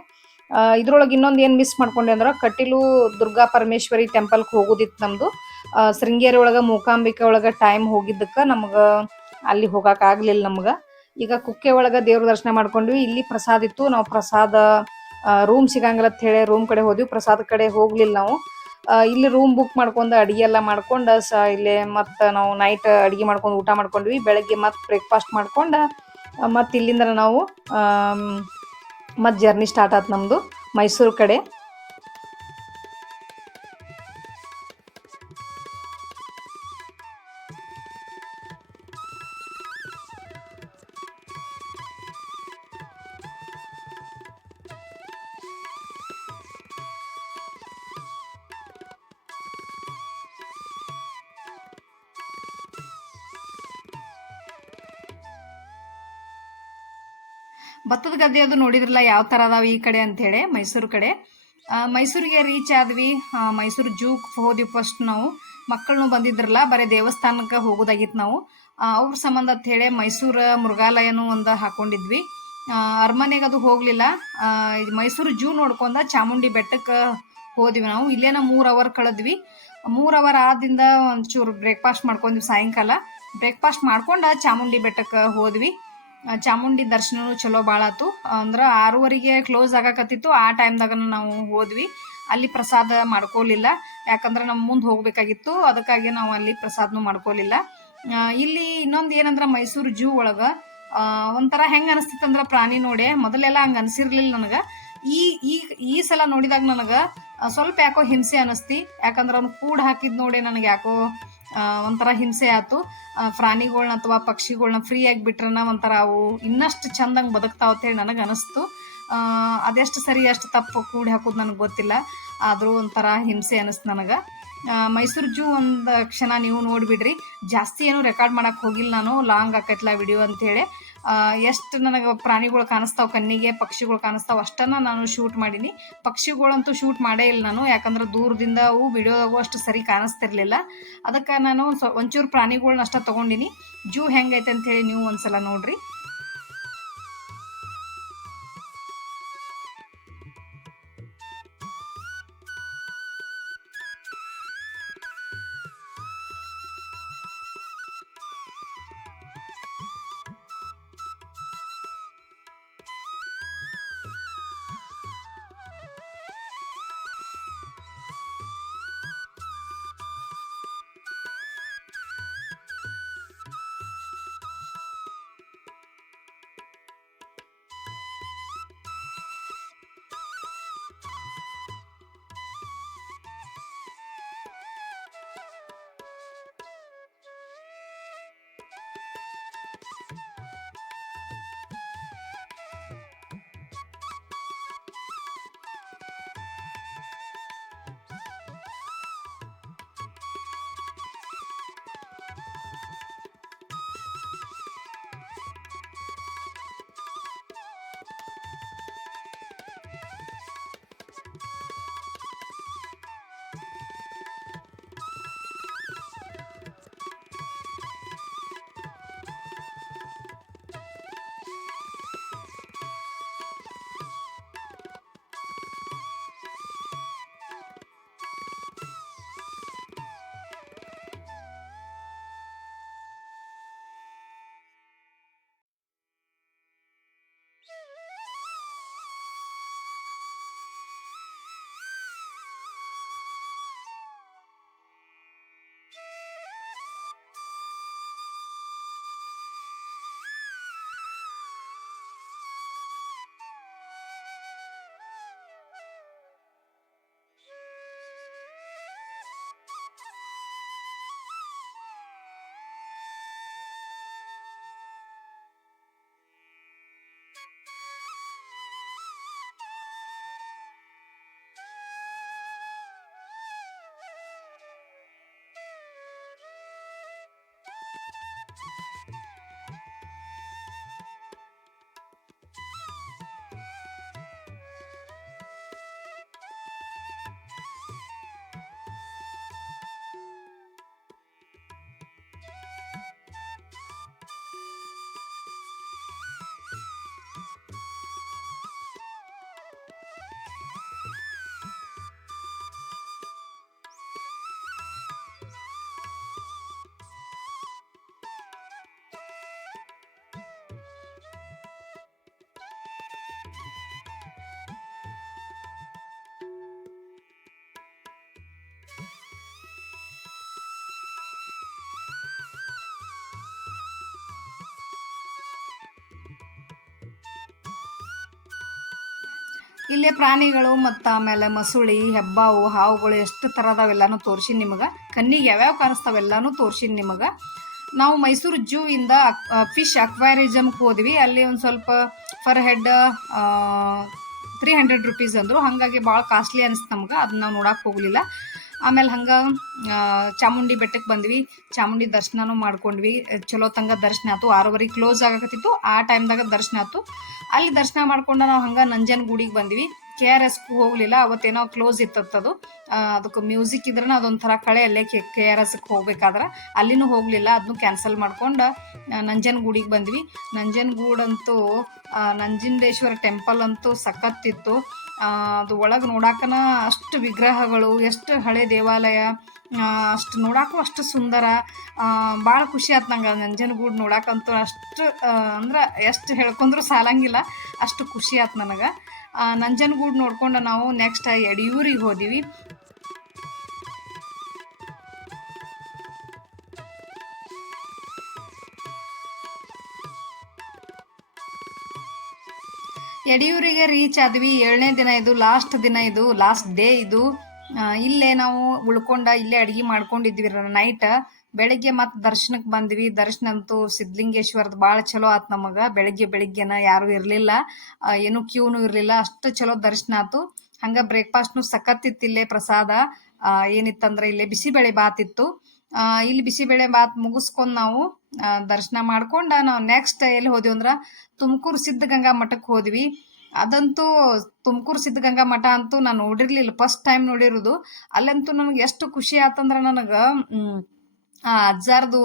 ಇದ್ರೊಳಗೆ ಇನ್ನೊಂದು ಏನು ಮಿಸ್ ಮಾಡ್ಕೊಂಡೆ ಅಂದ್ರೆ ಕಟೀಲು ದುರ್ಗಾ ಪರಮೇಶ್ವರಿ ಟೆಂಪಲ್ಗೆ ಹೋಗೋದಿತ್ತು ನಮ್ಮದು. ಶೃಂಗೇರಿ ಒಳಗೆ ಮೂಕಾಂಬಿಕೆ ಒಳಗೆ ಟೈಮ್ ಹೋಗಿದ್ದಕ್ಕೆ ನಮ್ಗೆ ಅಲ್ಲಿ ಹೋಗೋಕ್ಕಾಗಲಿಲ್ಲ ನಮ್ಗೆ. ಈಗ ಕುಕ್ಕೆ ಒಳಗೆ ದೇವ್ರ ದರ್ಶನ ಮಾಡ್ಕೊಂಡ್ವಿ. ಇಲ್ಲಿ ಪ್ರಸಾದ ಇತ್ತು. ನಾವು ಪ್ರಸಾದ ರೂಮ್ ಸಿಗಂಗಿಲ್ಲ ಅಂತ ಹೇಳಿ ರೂಮ್ ಕಡೆ ಹೋದ್ವಿ. ಪ್ರಸಾದ ಕಡೆ ಹೋಗ್ಲಿಲ್ಲ ನಾವು. ಇಲ್ಲಿ ರೂಮ್ ಬುಕ್ ಮಾಡ್ಕೊಂಡು ಅಡುಗೆ ಎಲ್ಲ ಮಾಡ್ಕೊಂಡು ಇಲ್ಲೇ ಮತ್ತು ನಾವು ನೈಟ್ ಅಡುಗೆ ಮಾಡ್ಕೊಂಡು ಊಟ ಮಾಡ್ಕೊಂಡ್ವಿ. ಬೆಳಗ್ಗೆ ಮತ್ತೆ ಬ್ರೇಕ್ಫಾಸ್ಟ್ ಮಾಡ್ಕೊಂಡು ಮತ್ತು ಇಲ್ಲಿಂದ ನಾವು ಮತ್ತು ಜರ್ನಿ ಸ್ಟಾರ್ಟ್ ಆಯ್ತು ನಮ್ಮದು ಮೈಸೂರು ಕಡೆ. ಭತ್ತದ ಗದ್ದೆ ಅದು ನೋಡಿದ್ರಲ್ಲ ಯಾವ ಥರ ಅದಾವ ಈ ಕಡೆ ಅಂಥೇಳಿ ಮೈಸೂರು ಕಡೆ. ಮೈಸೂರಿಗೆ ರೀಚ್ ಆದ್ವಿ. ಮೈಸೂರು ಜೂಗೆ ಹೋದ್ವಿ ಫಸ್ಟ್ ನಾವು. ಮಕ್ಕಳನ್ನು ಬಂದಿದ್ರಲ್ಲ, ಬರೀ ದೇವಸ್ಥಾನಕ್ಕೆ ಹೋಗೋದಾಗಿತ್ತು ನಾವು. ಅವ್ರ ಸಂಬಂಧ ಅಂತ ಹೇಳಿ ಮೈಸೂರು ಮೃಗಾಲಯನೂ ಒಂದು ಹಾಕೊಂಡಿದ್ವಿ. ಅರಮನೆಗೆ ಅದು ಹೋಗಲಿಲ್ಲ. ಇದು ಮೈಸೂರು ಜೂ ನೋಡ್ಕೊಂಡ ಚಾಮುಂಡಿ ಬೆಟ್ಟಕ್ಕೆ ಹೋದ್ವಿ ನಾವು. ಇಲ್ಲೇನ 3 ಅವರ್ ಕಳೆದ್ವಿ. 3 ಅವರ್ ಆದಿಂದ ಒಂಚೂರು ಬ್ರೇಕ್ಫಾಸ್ಟ್ ಮಾಡ್ಕೊಂಡ್ವಿ ಸಾಯಂಕಾಲ. ಬ್ರೇಕ್ಫಾಸ್ಟ್ ಮಾಡ್ಕೊಂಡು ಚಾಮುಂಡಿ ಬೆಟ್ಟಕ್ಕೆ ಹೋದ್ವಿ. ಚಾಮುಂಡಿ ದರ್ಶನನೂ ಚಲೋ ಭಾಳ ಆತು. ಅಂದ್ರೆ 6:30ಗೆ ಕ್ಲೋಸ್ ಆಗಾಕತ್ತಿತ್ತು. ಆ ಟೈಮ್ದಾಗ ನಾವು ಹೋದ್ವಿ. ಅಲ್ಲಿ ಪ್ರಸಾದ ಮಾಡ್ಕೋಲಿಲ್ಲ, ಯಾಕಂದ್ರೆ ನಮ್ಮ ಮುಂದೆ ಹೋಗ್ಬೇಕಾಗಿತ್ತು. ಅದಕ್ಕಾಗಿ ನಾವು ಅಲ್ಲಿ ಪ್ರಸಾದನೂ ಮಾಡ್ಕೋಲಿಲ್ಲ. ಇಲ್ಲಿ ಇನ್ನೊಂದು ಏನಂದ್ರೆ ಮೈಸೂರು ಜೂ ಒಳಗೆ ಒಂಥರ ಹೆಂಗೆ ಅನಿಸ್ತಿತ್ತಂದ್ರೆ ಪ್ರಾಣಿ ನೋಡಿ, ಮೊದಲೆಲ್ಲ ಹಂಗೆ ಅನಿಸಿರ್ಲಿಲ್ಲ ನನಗೆ. ಈ ಈ ಈ ಸಲ ನೋಡಿದಾಗ ನನಗೆ ಸ್ವಲ್ಪ ಯಾಕೋ ಹಿಂಸೆ ಅನಿಸ್ತಿ. ಯಾಕಂದ್ರೆ ಅವ್ನು ಕೂಡ್ ಹಾಕಿದ್ ನೋಡಿ ನನಗೆ ಯಾಕೋ ಒಂಥರ ಹಿಂಸೆ ಆಯ್ತು. ಪ್ರಾಣಿಗಳ್ನ ಅಥವಾ ಪಕ್ಷಿಗಳ್ನ ಫ್ರೀಯಾಗಿ ಬಿಟ್ರನ ಒಂಥರ ಅವು ಇನ್ನಷ್ಟು ಚಂದಂಗೆ ಬದುಕ್ತಾವ ಅಂತೇಳಿ ನನಗೆ ಅನಿಸ್ತು. ಅದೆಷ್ಟು ಸರಿ ಅಷ್ಟು ತಪ್ಪು ಕೂಡಿ ಹಾಕೋದು ನನಗೆ ಗೊತ್ತಿಲ್ಲ, ಆದರೂ ಒಂಥರ ಹಿಂಸೆ ಅನಿಸ್ತು ನನಗೆ. ಮೈಸೂರು ಜೂ ಒಂದು ಕ್ಷಣ ನೀವು ನೋಡಿಬಿಡ್ರಿ. ಜಾಸ್ತಿ ಏನು ರೆಕಾರ್ಡ್ ಮಾಡೋಕ್ಕೆ ಹೋಗಿಲ್ಲ ನಾನು, ಲಾಂಗ್ ಆಕೈತಲ್ಲ ವಿಡಿಯೋ ಅಂಥೇಳಿ. ಎಷ್ಟು ನನಗೆ ಪ್ರಾಣಿಗಳು ಕಾಣಿಸ್ತಾವೆ ಕಣ್ಣಿಗೆ, ಪಕ್ಷಿಗಳು ಕಾಣಿಸ್ತಾವೆ ಅಷ್ಟನ್ನು ನಾನು ಶೂಟ್ ಮಾಡೀನಿ. ಪಕ್ಷಿಗಳಂತೂ ಶೂಟ್ ಮಾಡೇ ಇಲ್ಲ ನಾನು, ಯಾಕಂದ್ರೆ ದೂರದಿಂದ ಅವು ವಿಡಿಯೋದಾಗೂ ಅಷ್ಟು ಸರಿ ಕಾಣಿಸ್ತಿರ್ಲಿಲ್ಲ. ಅದಕ್ಕೆ ನಾನು ಒಂಚೂರು ಪ್ರಾಣಿಗಳ್ನ ಅಷ್ಟೇ ತೊಗೊಂಡಿನಿ. ಜೂ ಹೆಂಗೈತೆ ಅಂಥೇಳಿ ನೀವು ಒಂದ್ಸಲ ನೋಡ್ರಿ. ಇಲ್ಲೇ ಪ್ರಾಣಿಗಳು ಮತ್ತು ಆಮೇಲೆ ಮಸುಳಿ, ಹೆಬ್ಬಾವು, ಹಾವುಗಳು ಎಷ್ಟು ಥರ ಅದಾವೆಲ್ಲನೂ ತೋರ್ಸಿನಿ ನಿಮಗೆ. ಕಣ್ಣಿಗೆ ಯಾವ್ಯಾವ ಕಾಣಿಸ್ತಾವೆಲ್ಲನೂ ತೋರ್ಸಿನಿ ನಿಮಗೆ. ನಾವು ಮೈಸೂರು ಜೂ ಇಂದ ಫಿಶ್ ಅಕ್ವಾರಿಸಮ್ಗೆ ಹೋದ್ವಿ. ಅಲ್ಲಿ ಒಂದು ಸ್ವಲ್ಪ ಫರ್ ಹೆಡ್ 300 ರುಪೀಸ್ ಅಂದರು. ಹಾಗಾಗಿ ಭಾಳ ಕಾಸ್ಟ್ಲಿ ಅನಿಸ್ತು ನಮ್ಗೆ, ಅದನ್ನ ನಾವು ನೋಡಕ್ಕೆ ಹೋಗಲಿಲ್ಲ. ಆಮೇಲೆ ಹಂಗೆ ಚಾಮುಂಡಿ ಬೆಟ್ಟಕ್ಕೆ ಬಂದ್ವಿ. ಚಾಮುಂಡಿ ದರ್ಶನನೂ ಮಾಡ್ಕೊಂಡ್ವಿ. ಚಲೋ ತಂಗ ದರ್ಶನ ಆಯ್ತು. 6:30 ಕ್ಲೋಸ್ ಆಗಕತ್ತಿತ್ತು. ಆ ಟೈಮ್ದಾಗ ದರ್ಶನ ಆಯ್ತು. ಅಲ್ಲಿ ದರ್ಶನ ಮಾಡ್ಕೊಂಡು ನಾವು ಹಂಗೆ ನಂಜನಗೂಡಿಗೆ ಬಂದ್ವಿ. KRSಗೂ ಹೋಗಲಿಲ್ಲ. ಅವತ್ತೇನೋ ಕ್ಲೋಸ್ ಇತ್ತದು. ಅದಕ್ಕೆ ಮ್ಯೂಸಿಕ್ ಇದ್ರನ ಅದೊಂಥರ ಕಳೆ ಅಲ್ಲೇ KRSಗೆ ಹೋಗ್ಬೇಕಾದ್ರೆ ಅಲ್ಲಿನೂ ಹೋಗಲಿಲ್ಲ. ಅದನ್ನು ಕ್ಯಾನ್ಸಲ್ ಮಾಡ್ಕೊಂಡು ನಂಜನಗೂಡಿಗೆ ಬಂದ್ವಿ. ನಂಜನಗೂಡಂತೂ ನಂಜುಂಡೇಶ್ವರ ಟೆಂಪಲ್ ಅಂತೂ ಸಖತ್ತಿತ್ತು. ಅದು ಒಳಗೆ ನೋಡಾಕನ ಅಷ್ಟು ವಿಗ್ರಹಗಳು, ಎಷ್ಟು ಹಳೆ ದೇವಾಲಯ, ಅಷ್ಟು ನೋಡಾಕು ಅಷ್ಟು ಸುಂದರ. ಭಾಳ ಖುಷಿ ಆಯ್ತು ನಂಗೆ ನಂಜನಗೂಡು ನೋಡಾಕಂತೂ. ಅಷ್ಟು ಅಂದ್ರೆ ಎಷ್ಟು ಹೇಳ್ಕೊಂಡ್ರೂ ಸಾಲಂಗಿಲ್ಲ, ಅಷ್ಟು ಖುಷಿ ಆಯ್ತು ನನಗೆ. ನಂಜನಗೂಡು ನೋಡ್ಕೊಂಡು ನಾವು ನೆಕ್ಸ್ಟ್ ಯಡಿಯೂರಿಗೆ ಹೋದಿವಿ. ಯಡಿಯೂರಿಗೆ ರೀಚ್ ಆದ್ವಿ. 7ನೇ ದಿನ ಇದು, ಲಾಸ್ಟ್ ದಿನ ಇದು, ಲಾಸ್ಟ್ ಡೇ ಇದು. ಇಲ್ಲೇ ನಾವು ಉಳ್ಕೊಂಡ ಇಲ್ಲೇ ಅಡುಗೆ ಮಾಡ್ಕೊಂಡಿದ್ವಿ ನೈಟ್. ಬೆಳಗ್ಗೆ ಮತ್ತೆ ದರ್ಶನಕ್ಕೆ ಬಂದ್ವಿ. ದರ್ಶನ ಅಂತೂ ಸಿದ್ಧಲಿಂಗೇಶ್ವರದ ಭಾಳ ಚಲೋ ಆಯ್ತು ನಮಗೆ. ಬೆಳಗ್ಗೆನ ಯಾರೂ ಇರಲಿಲ್ಲ, ಏನೂ ಕ್ಯೂನೂ ಇರಲಿಲ್ಲ, ಅಷ್ಟು ಚಲೋ ದರ್ಶನ ಆಯ್ತು. ಹಂಗೆ ಬ್ರೇಕ್ಫಾಸ್ಟ್ನು ಸಖತ್ತಿತ್ತು. ಇಲ್ಲೇ ಪ್ರಸಾದ ಏನಿತ್ತಂದ್ರೆ ಇಲ್ಲೇ ಬಿಸಿಬೇಳೆ ಬಾತ್ ಇತ್ತು. ಇಲ್ಲಿ ಬಿಸಿಬೇಳೆ ಬಾತ್ ಮುಗಿಸ್ಕೊಂಡು ನಾವು ದರ್ಶನ ಮಾಡ್ಕೊಂಡು ನಾವು ನೆಕ್ಸ್ಟ್ ಎಲ್ಲಿ ಹೋದ್ವಿ ಅಂದ್ರೆ ತುಮಕೂರು ಸಿದ್ಧಗಂಗಾ ಮಠಕ್ಕೆ ಹೋದ್ವಿ. ಅದಂತೂ ತುಮಕೂರು ಸಿದ್ಧಗಂಗಾ ಮಠ ಅಂತೂ ನಾನು ನೋಡಿರ್ಲಿಲ್ಲ, ಫಸ್ಟ್ ಟೈಮ್ ನೋಡಿರೋದು. ಅಲ್ಲಂತೂ ನನಗೆ ಎಷ್ಟು ಖುಷಿ ಆತಂದ್ರೆ ನನಗೆ ಅಜ್ಜಾರ್ದು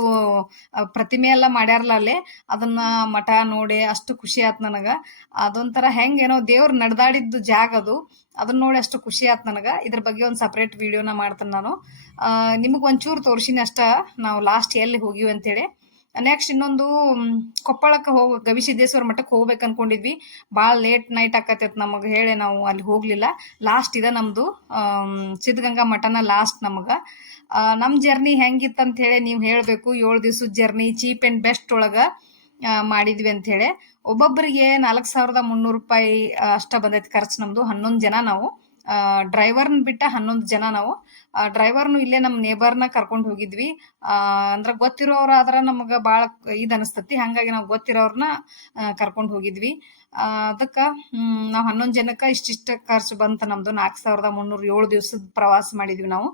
ಪ್ರತಿಮೆ ಎಲ್ಲ ಮಾಡ್ಯಾರಲ್ಲ ಅಲ್ಲೇ, ಅದನ್ನ ಮಠ ನೋಡಿ ಅಷ್ಟು ಖುಷಿ ಆಯ್ತು ನನಗೆ. ಅದೊಂಥರ ಹೆಂಗೇನೋ ದೇವ್ರು ನಡೆದಾಡಿದ್ದು ಜಾಗ ಅದು. ಅದನ್ನ ನೋಡಿ ಅಷ್ಟು ಖುಷಿ ಆಯ್ತು ನನಗೆ. ಇದ್ರ ಬಗ್ಗೆ ಒಂದು ಸಪ್ರೇಟ್ ವಿಡಿಯೋನ ಮಾಡ್ತೇನೆ ನಾನು. ನಿಮಗೆ ಒಂಚೂರು ತೋರಿಸಿನಿ ಅಷ್ಟ ನಾವು ಲಾಸ್ಟ್ ಎಲ್ಲಿ ಹೋಗಿವಿ ಅಂತೇಳಿ. ನೆಕ್ಸ್ಟ್ ಇನ್ನೊಂದು ಕೊಪ್ಪಳಕ್ಕೆ ಗವಿಸಿದ್ದೇಶ್ವರ ಮಠಕ್ಕೆ ಹೋಗ್ಬೇಕು ಅನ್ಕೊಂಡಿದ್ವಿ. ಭಾಳ ಲೇಟ್ ನೈಟ್ ಆಕತ್ತೈತೆ ನಮಗೆ ಹೇಳಿ ನಾವು ಅಲ್ಲಿ ಹೋಗಲಿಲ್ಲ. ಲಾಸ್ಟ್ ಇದೆ ನಮ್ಮದು ಸಿದ್ಧಗಂಗಾ ಮಠನ ಲಾಸ್ಟ್ ನಮಗೆ. ನಮ್ಮ ಜರ್ನಿ ಹೆಂಗಿತ್ತಂತ ಹೇಳಿ ನೀವು ಹೇಳಬೇಕು. 7 ದಿವಸದ ಜರ್ನಿ ಚೀಪ್ ಆ್ಯಂಡ್ ಬೆಸ್ಟ್ ಒಳಗೆ ಮಾಡಿದ್ವಿ ಅಂಥೇಳಿ. ಒಬ್ಬೊಬ್ಬರಿಗೆ 4,300 ರೂಪಾಯಿ ಅಷ್ಟ ಬಂದೈತೆ ಖರ್ಚು. ನಮ್ಮದು 11 ಜನ ನಾವು. ಡ್ರೈವರ್ನ ಬಿಟ್ಟ 11 ಜನ ನಾವು. ಡ್ರೈವರ್ನು ಇಲ್ಲೇ ನಮ್ಮ ನೇಬರ್ನ ಕರ್ಕೊಂಡು ಹೋಗಿದ್ವಿ. ಅಂದ್ರೆ ಗೊತ್ತಿರೋರು ಆದ್ರೆ ನಮಗೆ ಭಾಳ ಇದು ಅನಿಸ್ತತಿ. ಹಾಗಾಗಿ ನಾವು ಗೊತ್ತಿರೋರನ್ನ ಕರ್ಕೊಂಡು ಹೋಗಿದ್ವಿ. ಅದಕ್ಕೆ ನಾವು 11 ಜನಕ್ಕೆ ಇಷ್ಟಿಷ್ಟು ಖರ್ಚು ಬಂತು ನಮ್ಮದು. 4,300 7 ದಿವಸದ ಪ್ರವಾಸ ಮಾಡಿದ್ವಿ ನಾವು.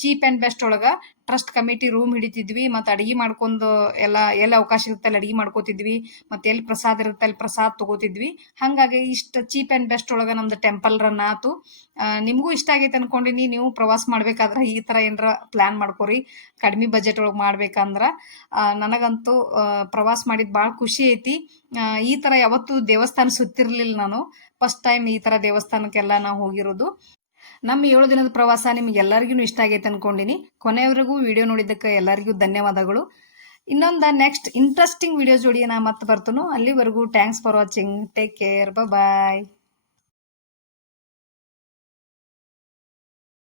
ಚೀಪ್ ಆ್ಯಂಡ್ ಬೆಸ್ಟ್ ಒಳಗೆ ಟ್ರಸ್ಟ್ ಕಮಿಟಿ ರೂಮ್ ಹಿಡಿತಿದ್ವಿ. ಮತ್ತು ಅಡುಗೆ ಮಾಡ್ಕೊಂಡು ಎಲ್ಲಿ ಅವಕಾಶ ಇರುತ್ತೆ ಅಲ್ಲಿ ಅಡುಗೆ ಮಾಡ್ಕೋತಿದ್ವಿ. ಮತ್ತು ಎಲ್ಲಿ ಪ್ರಸಾದ ಇರುತ್ತೆ ಅಲ್ಲಿ ಪ್ರಸಾದ ತೊಗೋತಿದ್ವಿ. ಹಾಗಾಗಿ ಇಷ್ಟು ಚೀಪ್ ಆ್ಯಂಡ್ ಬೆಸ್ಟ್ ಒಳಗೆ ನಮ್ದು ಟೆಂಪಲ್ ರನ್ ಆಯ್ತು. ನಿಮಗೂ ಇಷ್ಟ ಆಗೈತೆ ಅನ್ಕೊಂಡಿನಿ. ನೀವು ಪ್ರವಾಸ ಮಾಡ್ಬೇಕಾದ್ರೆ ಈ ಥರ ಏನಾರ ಪ್ಲ್ಯಾನ್ ಮಾಡ್ಕೊರಿ, ಕಡಿಮೆ ಬಜೆಟ್ ಒಳಗೆ ಮಾಡ್ಬೇಕಂದ್ರೆ. ನನಗಂತೂ ಪ್ರವಾಸ ಮಾಡಿದ್ದು ಭಾಳ ಖುಷಿ ಐತಿ. ಈ ಥರ ಯಾವತ್ತೂ ದೇವಸ್ಥಾನ ಸುತ್ತಿರಲಿಲ್ಲ ನಾನು. ಫಸ್ಟ್ ಟೈಮ್ ಈ ಥರ ದೇವಸ್ಥಾನಕ್ಕೆಲ್ಲ ನಾವು ಹೋಗಿರೋದು. ನಮ್ಮ 7 ದಿನದ ಪ್ರವಾಸ ನಿಮಗೆಲ್ಲರಿಗೂ ಇಷ್ಟ ಆಗೈತೆ ಅನ್ಕೊಂಡಿನಿ. ಕೊನೆಯವರೆಗೂ ವಿಡಿಯೋ ನೋಡಿದ್ದಕ್ಕೆ ಎಲ್ಲರಿಗೂ ಧನ್ಯವಾದಗಳು. ಇನ್ನೊಂದು ನೆಕ್ಸ್ಟ್ ಇಂಟ್ರೆಸ್ಟಿಂಗ್ ವಿಡಿಯೋ ಜೋಡಿ ನಾ ಮತ್ತೆ ಬರ್ತೇನೆ. ಅಲ್ಲಿವರೆಗೂ thanks for watching. Take care. Bye.